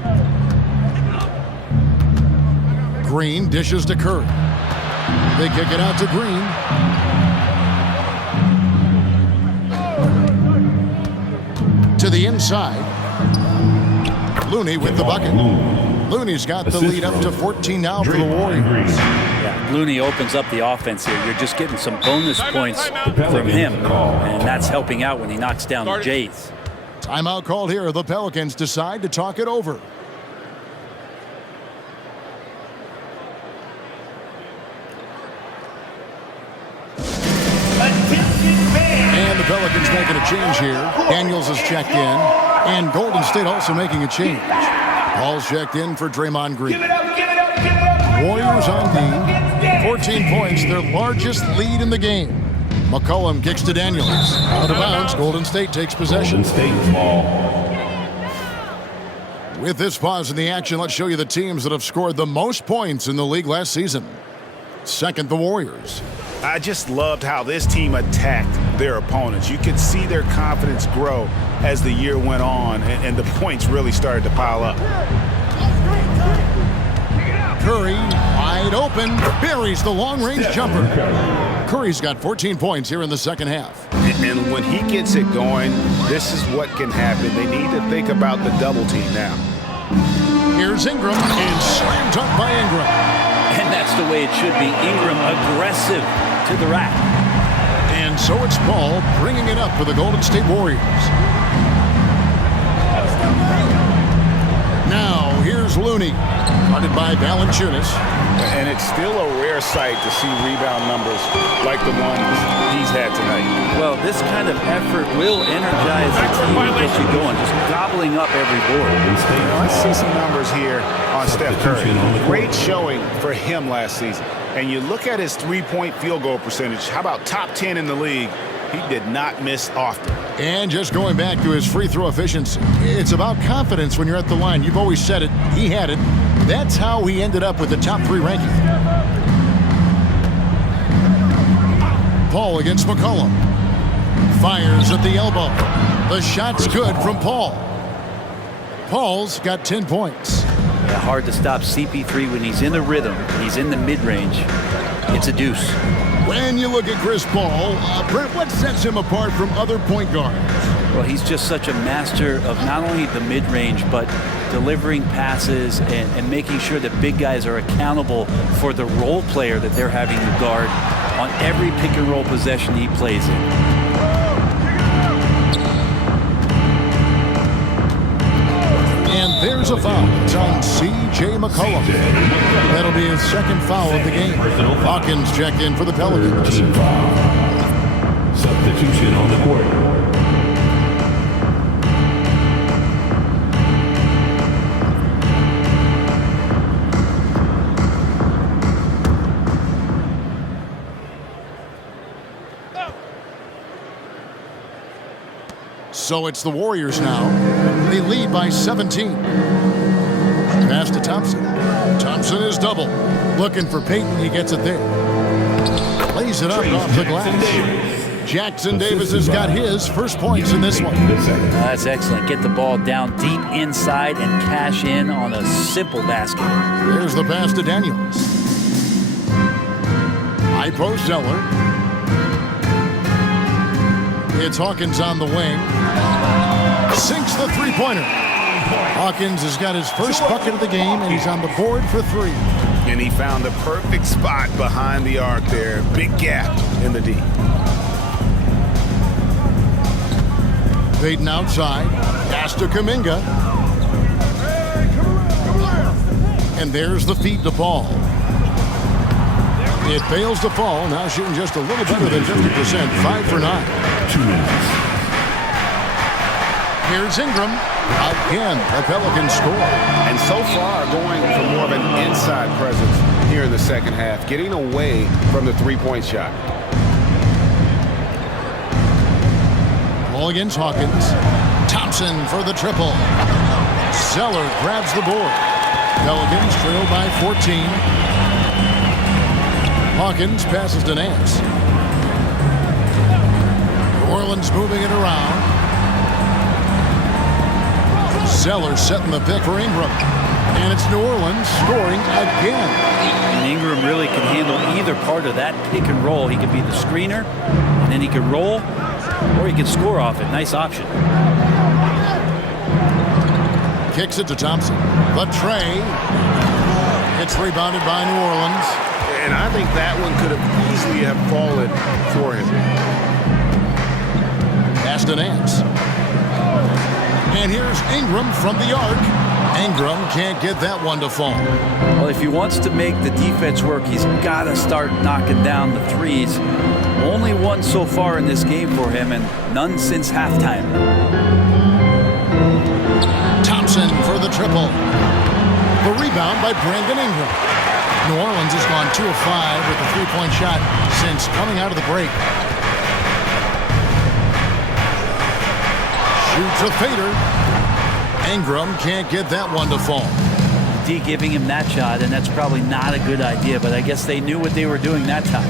Green dishes to Curry. They kick it out to Green. To the inside. Looney with the bucket. Looney's got the lead up to 14 now for the Warriors. Yeah, Looney opens up the offense here. You're just getting some bonus points from him, and that's helping out when he knocks down the Jays. Timeout called here. The Pelicans decide to talk it over. And the Pelicans making a change here. Daniels is checked in. And Golden State also making a change. Paul's checked in for Draymond Green. Warriors on D. 14 points, their largest lead in the game. McCollum kicks to Daniels. Out of bounds, Golden State takes possession. With this pause in the action, let's show you the teams that have scored the most points in the league last season. Second, the Warriors. I just loved how this team attacked their opponents. You could see their confidence grow as the year went on, and the points really started to pile up. Curry, wide open, buries the long-range jumper. Curry's got 14 points here in the second half. And when he gets it going, this is what can happen. They need to think about the double team now. Here's Ingram, and slam dunk by Ingram. And that's the way it should be. Ingram aggressive to the rack. And so it's Paul bringing it up for the Golden State Warriors. Now, here's Looney, guarded by Valanciunas. And it's still a rare sight to see rebound numbers like the ones he's had tonight. Well, this kind of effort will energize the team and get you going, just gobbling up every board. Let's see some numbers here on Steph Curry. Great showing for him last season. And you look at his three-point field goal percentage. How about top 10 in the league? He did not miss often. And just going back to his free throw efficiency, it's about confidence when you're at the line. You've always said it. He had it. That's how he ended up with the top 3 ranking. Paul against McCollum. Fires at the elbow. The shot's good from Paul. Paul's got 10 points. Yeah, hard to stop CP3 when he's in the rhythm. He's in the mid-range. It's a deuce. When you look at Chris Paul, Brent, what sets him apart from other point guards? Well, he's just such a master of not only the mid-range, but delivering passes and making sure that big guys are accountable for the role player that they're having to guard on every pick-and-roll possession he plays in. And there's a foul. It's on C.J. McCollum. That'll be his second foul of the game. Hawkins checked in for the Pelicans. Substitution on the court. So it's the Warriors now. They lead by 17. Pass to Thompson. Thompson is double. Looking for Payton. He gets it there. Lays it up off the glass. Jackson Davis has got his first points in this one. That's excellent. Get the ball down deep inside and cash in on a simple basket. There's the pass to Daniels. High post Zeller. It's Hawkins on the wing. Sinks the three-pointer. Hawkins has got his first bucket of the game, and he's on the board for three. And he found the perfect spot behind the arc there. Big gap in the D. Payton outside. Pass to Kuminga. And there's the feed to Paul. It fails to fall. Now shooting just a little better than 50%. 5 for 9. 2 minutes. Here's Ingram. Again, the Pelicans score. And so far, going for more of an inside presence here in the second half, getting away from the three-point shot. Ball against Hawkins. Thompson for the triple. Zeller grabs the board. Pelicans trail by 14. Hawkins passes to Nance. New Orleans moving it around. Zeller setting the pick for Ingram. And it's New Orleans scoring again. And Ingram really can handle either part of that pick and roll. He could be the screener, and then he could roll, or he could score off it. Nice option. Kicks it to Thompson. The tray. It's rebounded by New Orleans. And I think that one could have easily have fallen for him. Pass to Nance. And here's Ingram from the arc. Ingram can't get that one to fall. Well, if he wants to make the defense work, he's got to start knocking down the threes. Only one so far in this game for him, and none since halftime. Thompson for the triple. The rebound by Brandon Ingram. New Orleans has gone 2 of 5 with the three-point shot since coming out of the break. Shoots a fader. Ingram can't get that one to fall. D giving him that shot, and that's probably not a good idea, but I guess they knew what they were doing that time.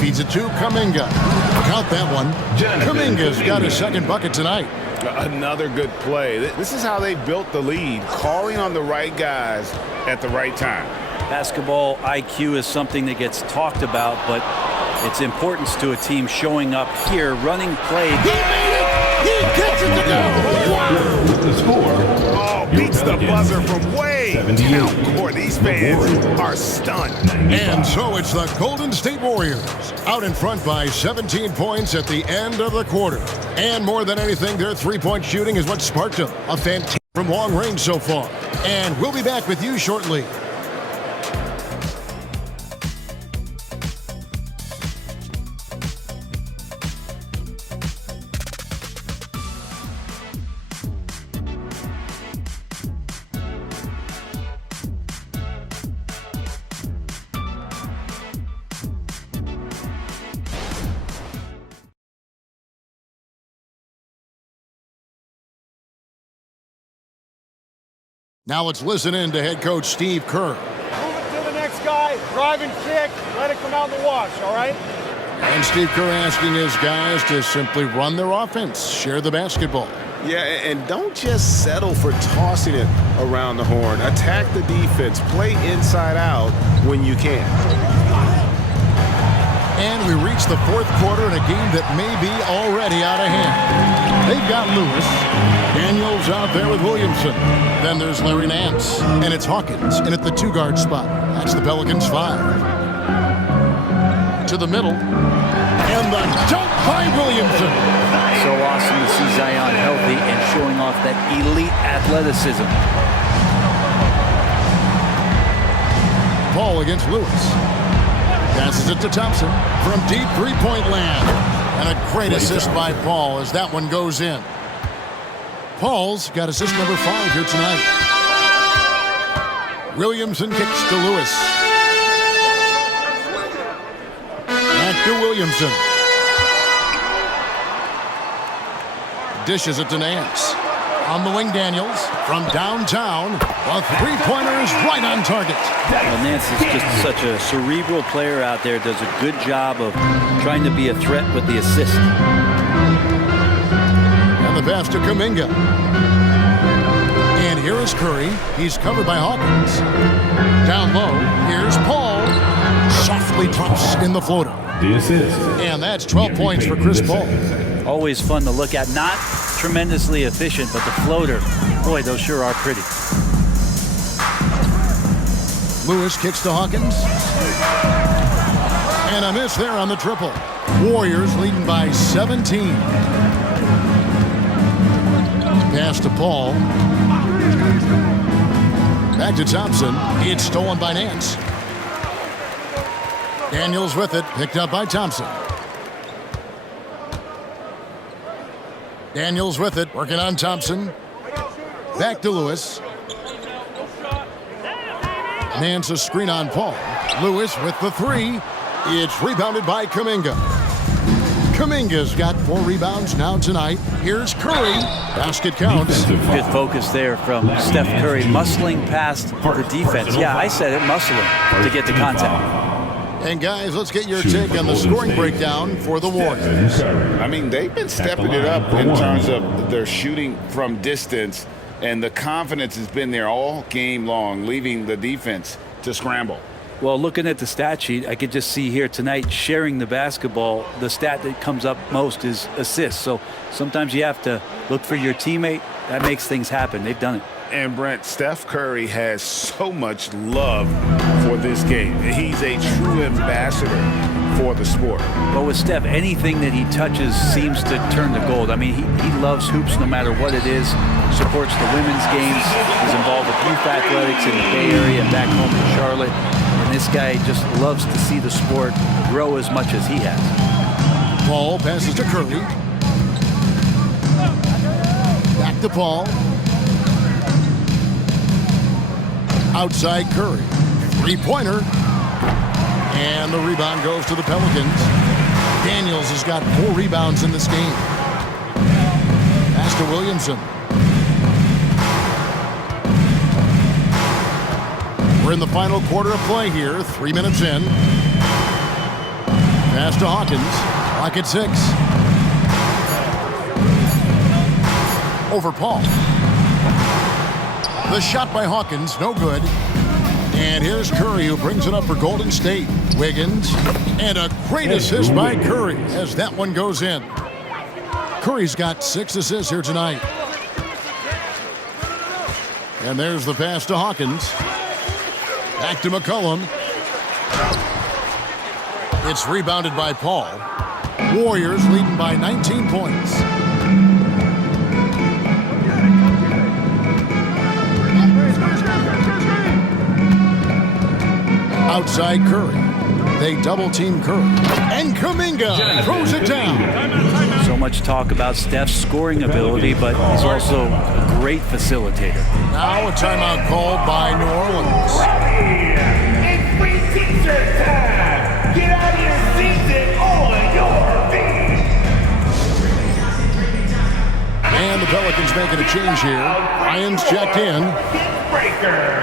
Feeds it to Kuminga. Count that one. Kuminga's got his second bucket tonight. Another good play. This is how they built the lead, calling on the right guys at the right time. Basketball IQ is something that gets talked about, but its importance to a team showing up here, running play. He made it! He gets it to go! With the score, Oh, beats the buzzer from way down court. These fans are stunned. And so it's the Golden State Warriors out in front by 17 points at the end of the quarter. And more than anything, their three-point shooting is what sparked them. A fantastic from long range so far. And we'll be back with you shortly. Now let's listen in to head coach Steve Kerr. Move it to the next guy, drive and kick, let it come out in the wash, all right? And Steve Kerr asking his guys to simply run their offense, share the basketball. Yeah, and don't just settle for tossing it around the horn. Attack the defense. Play inside out when you can. And we reach the fourth quarter in a game that may be already out of hand. They've got Lewis. Daniels out there with Williamson. Then there's Larry Nance. And it's Hawkins in at the 2-guard spot. That's the Pelicans 5. To the middle. And the dunk by Williamson. So awesome to see Zion healthy and showing off that elite athleticism. Paul against Lewis. Passes it to Thompson from deep three-point land. And a great assist by Paul as that one goes in. Paul's got assist number 5 here tonight. Williamson kicks to Lewis. Back to Williamson. Dishes it to Nance. On the wing, Daniels. From downtown, a three-pointer is right on target. Well, Nance is just such a cerebral player out there. Does a good job of trying to be a threat with the assist. And the pass to Kuminga. And here is Curry. He's covered by Hawkins. Down low, here's Paul. Softly drops in the floater. The assist. And that's 12 points for Chris Paul. Always fun to look at. Not tremendously efficient, but the floater, boy, those sure are pretty. Lewis kicks to Hawkins. And a miss there on the triple. Warriors leading by 17. Pass to Paul. Back to Thompson. It's stolen by Nance. Daniels with it, picked up by Thompson. Daniels with it, working on Thompson. Back to Lewis. Nance a screen on Paul. Lewis with the 3. It's rebounded by Kuminga. Kuminga's got 4 rebounds now tonight. Here's Curry. Basket counts. Good focus there from Steph Curry, muscling past the defense. Yeah, I said it, muscling to get the contact. And guys, let's get your take on the scoring breakdown for the Warriors. I mean, they've been stepping it up in terms of their shooting from distance, and the confidence has been there all game long, leaving the defense to scramble. Well, looking at the stat sheet, I could just see here tonight sharing the basketball. The stat that comes up most is assists. So sometimes you have to look for your teammate. That makes things happen. They've done it. And Brent, Steph Curry has so much love for this game. He's a true ambassador for the sport. But with Steph, anything that he touches seems to turn to gold. I mean, he loves hoops no matter what it is, supports the women's games, is involved with youth athletics in the Bay Area and back home in Charlotte. And this guy just loves to see the sport grow as much as he has. Paul passes to Curry. Back to Paul. Outside Curry. Three-pointer. And the rebound goes to the Pelicans. Daniels has got 4 rebounds in this game. Pass to Williamson. We're in the final quarter of play here. 3 minutes in. Pass to Hawkins. Clock at 6. Over Paul. The shot by Hawkins, no good. And here's Curry, who brings it up for Golden State. Wiggins, and a great assist by Curry as that one goes in. Curry's got 6 assists here tonight. And there's the pass to Hawkins. Back to McCollum. It's rebounded by Paul. Warriors leading by 19 points. Outside Curry. They double-team Curry. And Kuminga throws it down. So much talk about Steph's scoring ability, but he's also a great facilitator. Now a timeout called by New Orleans. It's free t-shirt time. Get out of your seats and on your feet. And the Pelicans making a change here. Ryan's checked in. Breaker.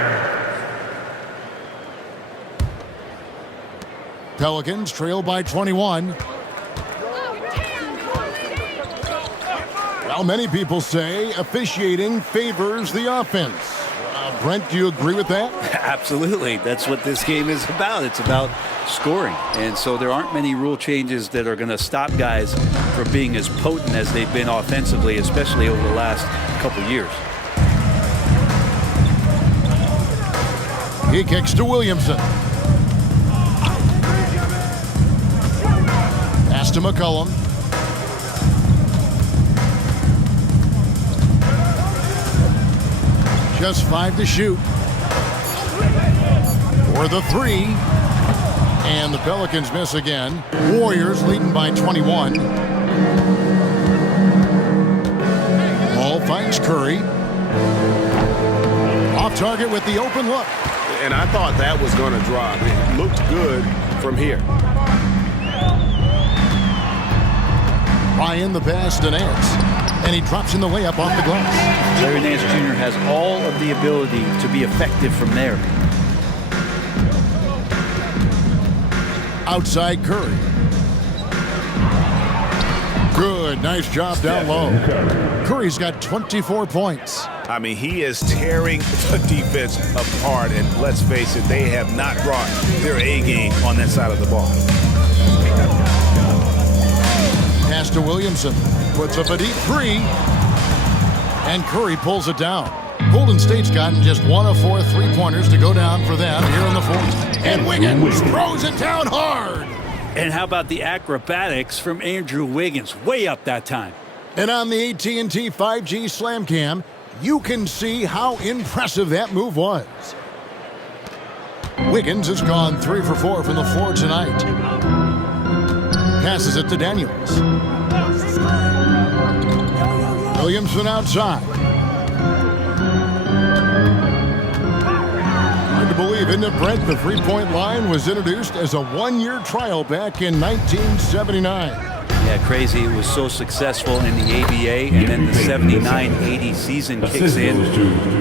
Pelicans trail by 21. Well, many people say officiating favors the offense. Brent, do you agree with that? Absolutely. That's what this game is about. It's about scoring. And so there aren't many rule changes that are going to stop guys from being as potent as they've been offensively, especially over the last couple years. He kicks to Williamson. Pass to McCollum. Just 5 to shoot. For the 3. And the Pelicans miss again. Warriors leading by 21. Ball finds Curry. Off target with the open look. And I thought that was going to drop. It looked good from here. Ryan the pass to Nance. And he drops in the layup off the glass. Larry Nance Jr. has all of the ability to be effective from there. Outside Curry. Good, nice job down low. Curry's got 24 points. I mean, he is tearing the defense apart, and let's face it, they have not brought their A game on that side of the ball. Pass to Williamson. Puts up a deep 3. And Curry pulls it down. Golden State's gotten just 1 of 4 3-pointers to go down for them here in the 4th. And Wiggins throws it down hard. And how about the acrobatics from Andrew Wiggins? Way up that time. And on the AT&T 5G Slam Cam, you can see how impressive that move was. Wiggins has gone 3 for 4 from the floor tonight. Passes it to Daniels. Williamson outside. Hard to believe, isn't it, Brent? The three-point line was introduced as a one-year trial back in 1979. Yeah, crazy. It was so successful in the ABA, and then the 79-80 season kicks in.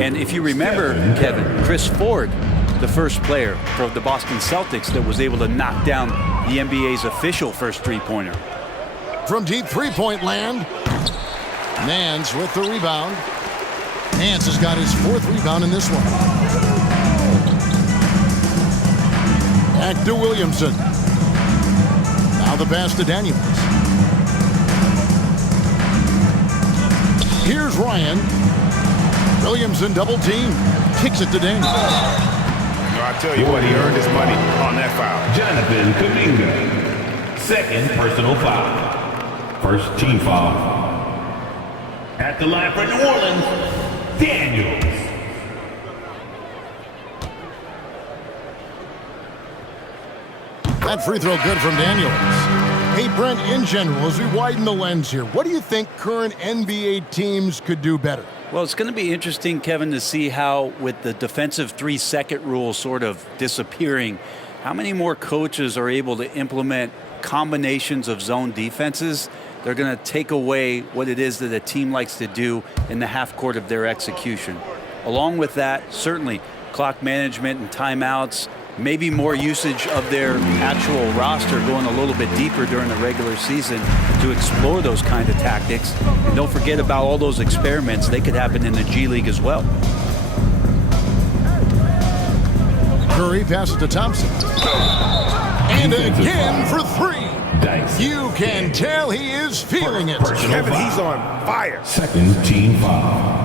And if you remember, Kevin, Chris Ford, the first player for the Boston Celtics that was able to knock down the NBA's official first three-pointer. From deep three-point land, Nance with the rebound. Nance has got his 4th rebound in this one. Back to Williamson. Now the pass to Daniels. Here's Ryan. Williamson double team. Kicks it to Daniels. I tell you what, he earned his money on that foul. Jonathan Kuminga. 2nd personal foul. 1st team foul. At the line for New Orleans, Daniels. That free throw good from Daniels. Hey, Brent, in general, as we widen the lens here, what do you think current NBA teams could do better? Well, it's going to be interesting, Kevin, to see how, with the defensive 3-second rule sort of disappearing, how many more coaches are able to implement combinations of zone defenses. They're going to take away what it is that a team likes to do in the half court of their execution. Along with that, certainly clock management and timeouts, maybe more usage of their actual roster going a little bit deeper during the regular season to explore those kind of tactics. And don't forget about all those experiments. They could happen in the G League as well. Curry passes to Thompson. And again for 3. You can tell he is feeling it. Kevin, he's on fire. 2nd team foul.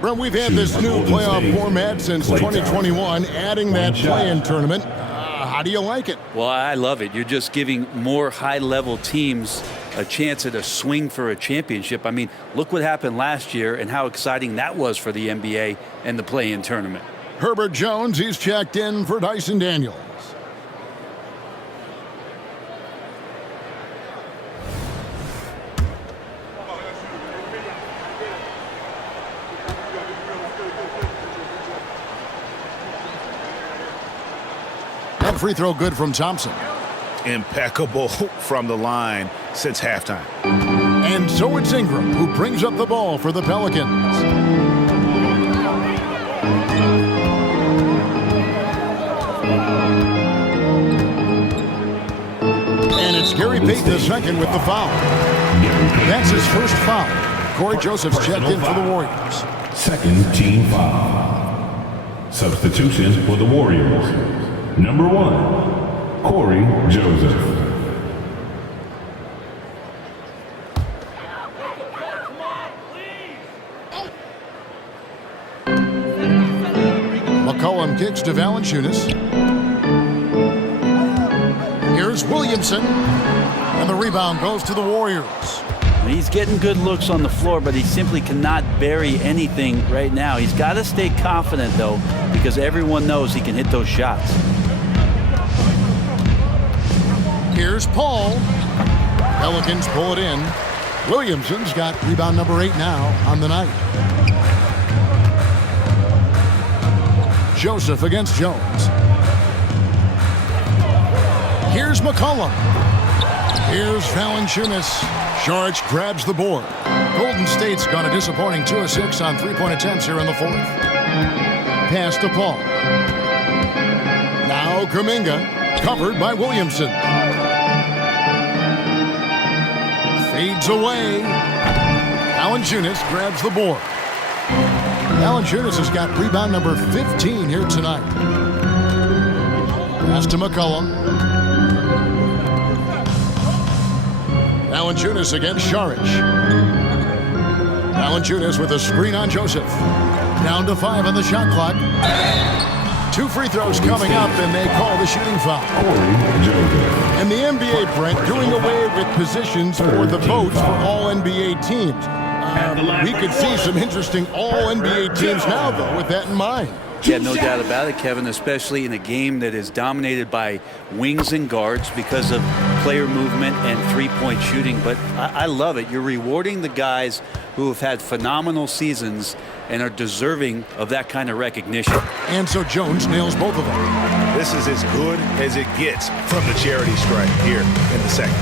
Brent, we've had this new playoff format since 2021, adding that play-in tournament. How do you like it? Well, I love it. You're just giving more high-level teams a chance at a swing for a championship. I mean, look what happened last year and how exciting that was for the NBA and the play-in tournament. Herbert Jones, he's checked in for Dyson Daniels. That free throw good from Thompson. Impeccable from the line since halftime. And so it's Ingram who brings up the ball for the Pelicans. And it's Gary Payton II with the foul. That's his first foul. Corey Joseph's checked in for the Warriors. Second team foul. Substitutions for the Warriors. Number 1, Corey Joseph. McCollum kicks to Valanciunas. Here's Williamson. And the rebound goes to the Warriors. He's getting good looks on the floor, but he simply cannot bury anything right now. He's got to stay confident, though, because everyone knows he can hit those shots. Here's Paul. Pelicans pull it in. Williamson's got rebound number 8 now on the night. Joseph against Jones. Here's McCollum. Here's Valanciunas. Saric grabs the board. Golden State's gone a disappointing 2 of 6 on three-point attempts here in the fourth. Pass to Paul. Now Kuminga, covered by Williamson. Fades away. Valanciunas grabs the board. Valanciunas has got rebound number 15 here tonight. Pass to McCollum. Valanciunas against Saric. Valanciunas with a screen on Joseph. Down to 5 on the shot clock. 2 free throws coming up, and they call the shooting foul. And the NBA, Brent, doing away with positions for the votes for all NBA teams. We could see some interesting all-NBA teams now, though, with that in mind. Yeah, no doubt about it, Kevin, especially in a game that is dominated by wings and guards because of player movement and three-point shooting. But I love it. You're rewarding the guys who have had phenomenal seasons and are deserving of that kind of recognition. And so Jones nails both of them. This is as good as it gets from the charity stripe here in the second.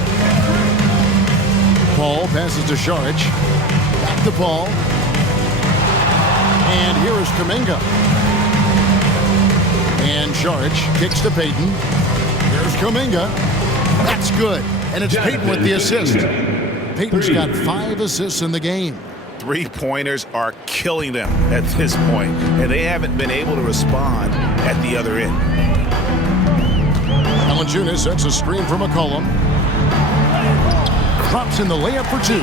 Paul passes to Saric. Back to Paul. And here is Kuminga. And Saric kicks to Payton. Here's Kuminga. That's good. And it's Payton with the assist. Payton's got 5 assists in the game. Three-pointers are killing them at this point, and they haven't been able to respond at the other end. Valanciunas sets a screen for McCollum. Drops in the layup for 2.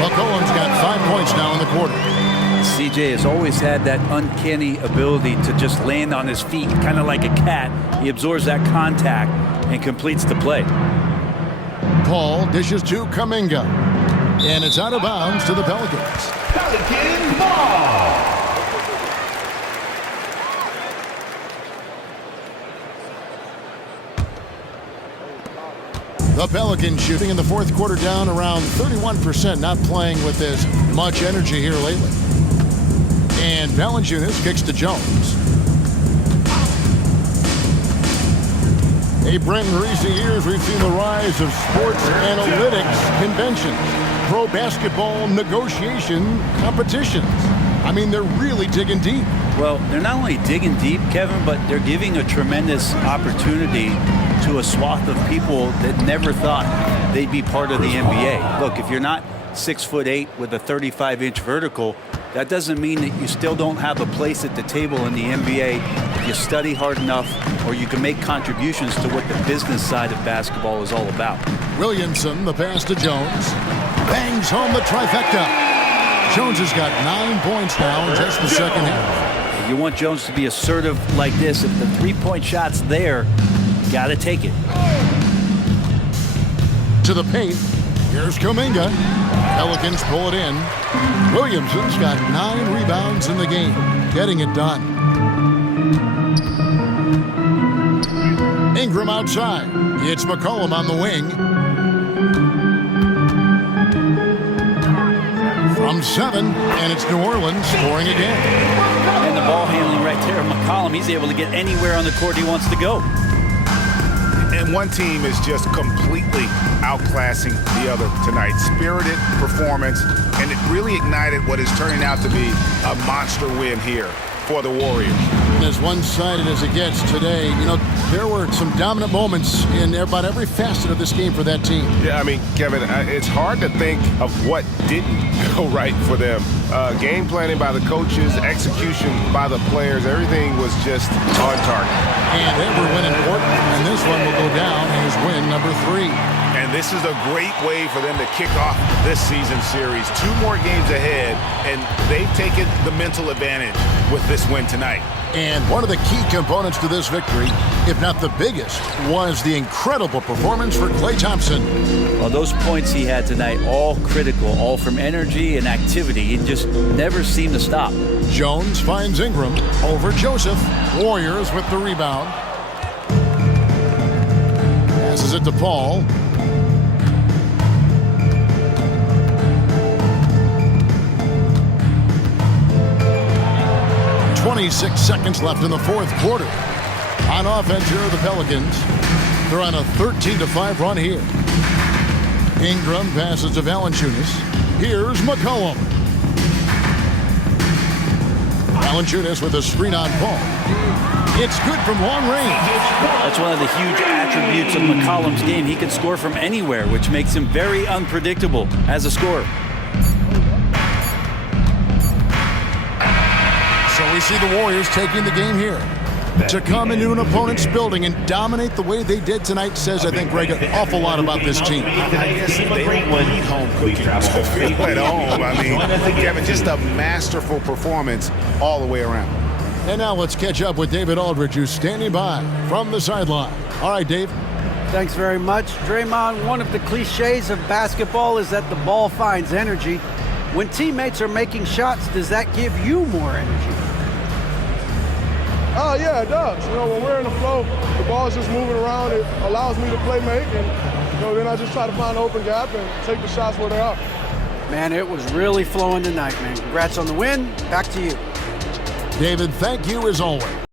McCollum's got 5 points now in the quarter. CJ has always had that uncanny ability to just land on his feet, kind of like a cat. He absorbs that contact and completes the play. Paul dishes to Kuminga. And it's out of bounds to the Pelicans. Pelican ball. The Pelicans shooting in the fourth quarter down around 31%, not playing with as much energy here lately. And Valanciunas kicks to Jones. Hey, Brent, in recent years, we've seen the rise of sports analytics conventions, pro basketball negotiation competitions. I mean, they're really digging deep. Well, they're not only digging deep, Kevin, but they're giving a tremendous opportunity to a swath of people that never thought they'd be part of the NBA. Look, if you're not 6'8" with a 35-inch vertical, that doesn't mean that you still don't have a place at the table in the NBA if you study hard enough, or you can make contributions to what the business side of basketball is all about. Williamson, the pass to Jones. Bangs home the trifecta. Jones has got 9 points now in just the second half. You want Jones to be assertive like this. If the three-point shot's there, you got to take it. To the paint. Here's Kuminga. Pelicans pull it in. Williamson's got 9 rebounds in the game, getting it done. Ingram outside. It's McCollum on the wing. From 7, and it's New Orleans scoring again. And the ball handling right there, McCollum, he's able to get anywhere on the court he wants to go. And one team is just completely outclassing the other tonight. Spirited performance, and it really ignited what is turning out to be a monster win here for the Warriors. As one-sided as it gets today, you know, there were some dominant moments in about every facet of this game for that team. Yeah, I mean, Kevin, it's hard to think of what didn't go right for them. Game planning by the coaches, execution by the players, everything was just on target. And every win important, and this one will go down as win number 3. And this is a great way for them to kick off this season series. 2 more games ahead, and they've taken the mental advantage with this win tonight. And one of the key components to this victory, if not the biggest, was the incredible performance for Klay Thompson. Well, those points he had tonight, all critical, all from energy and activity. He just never seemed to stop. Jones finds Ingram over Joseph. Warriors with the rebound. Passes it to Paul. 26 seconds left in the fourth quarter. On offense, here are the Pelicans. They're on a 13-5 run here. Ingram passes to Valanciunas. Here's McCollum. Valanciunas with a screen on Paul. It's good from long range. That's one of the huge attributes of McCollum's game. He can score from anywhere, which makes him very unpredictable as a scorer. So we see the Warriors taking the game here. To come into an opponent's building and dominate the way they did tonight says, I think, Greg, an awful lot about this team. I guess they don't need home cooking to feel at home. I mean, Kevin, just a masterful performance all the way around. And now let's catch up with David Aldridge, who's standing by from the sideline. All right, Dave. Thanks very much. Draymond, one of the cliches of basketball is that the ball finds energy. When teammates are making shots, does that give you more energy? Oh, yeah, it does. You know, when we're in the flow, the ball's just moving around. It allows me to play make, and, you know, then I just try to find an open gap and take the shots where they are. Man, it was really flowing tonight, man. Congrats on the win. Back to you. David, thank you as always.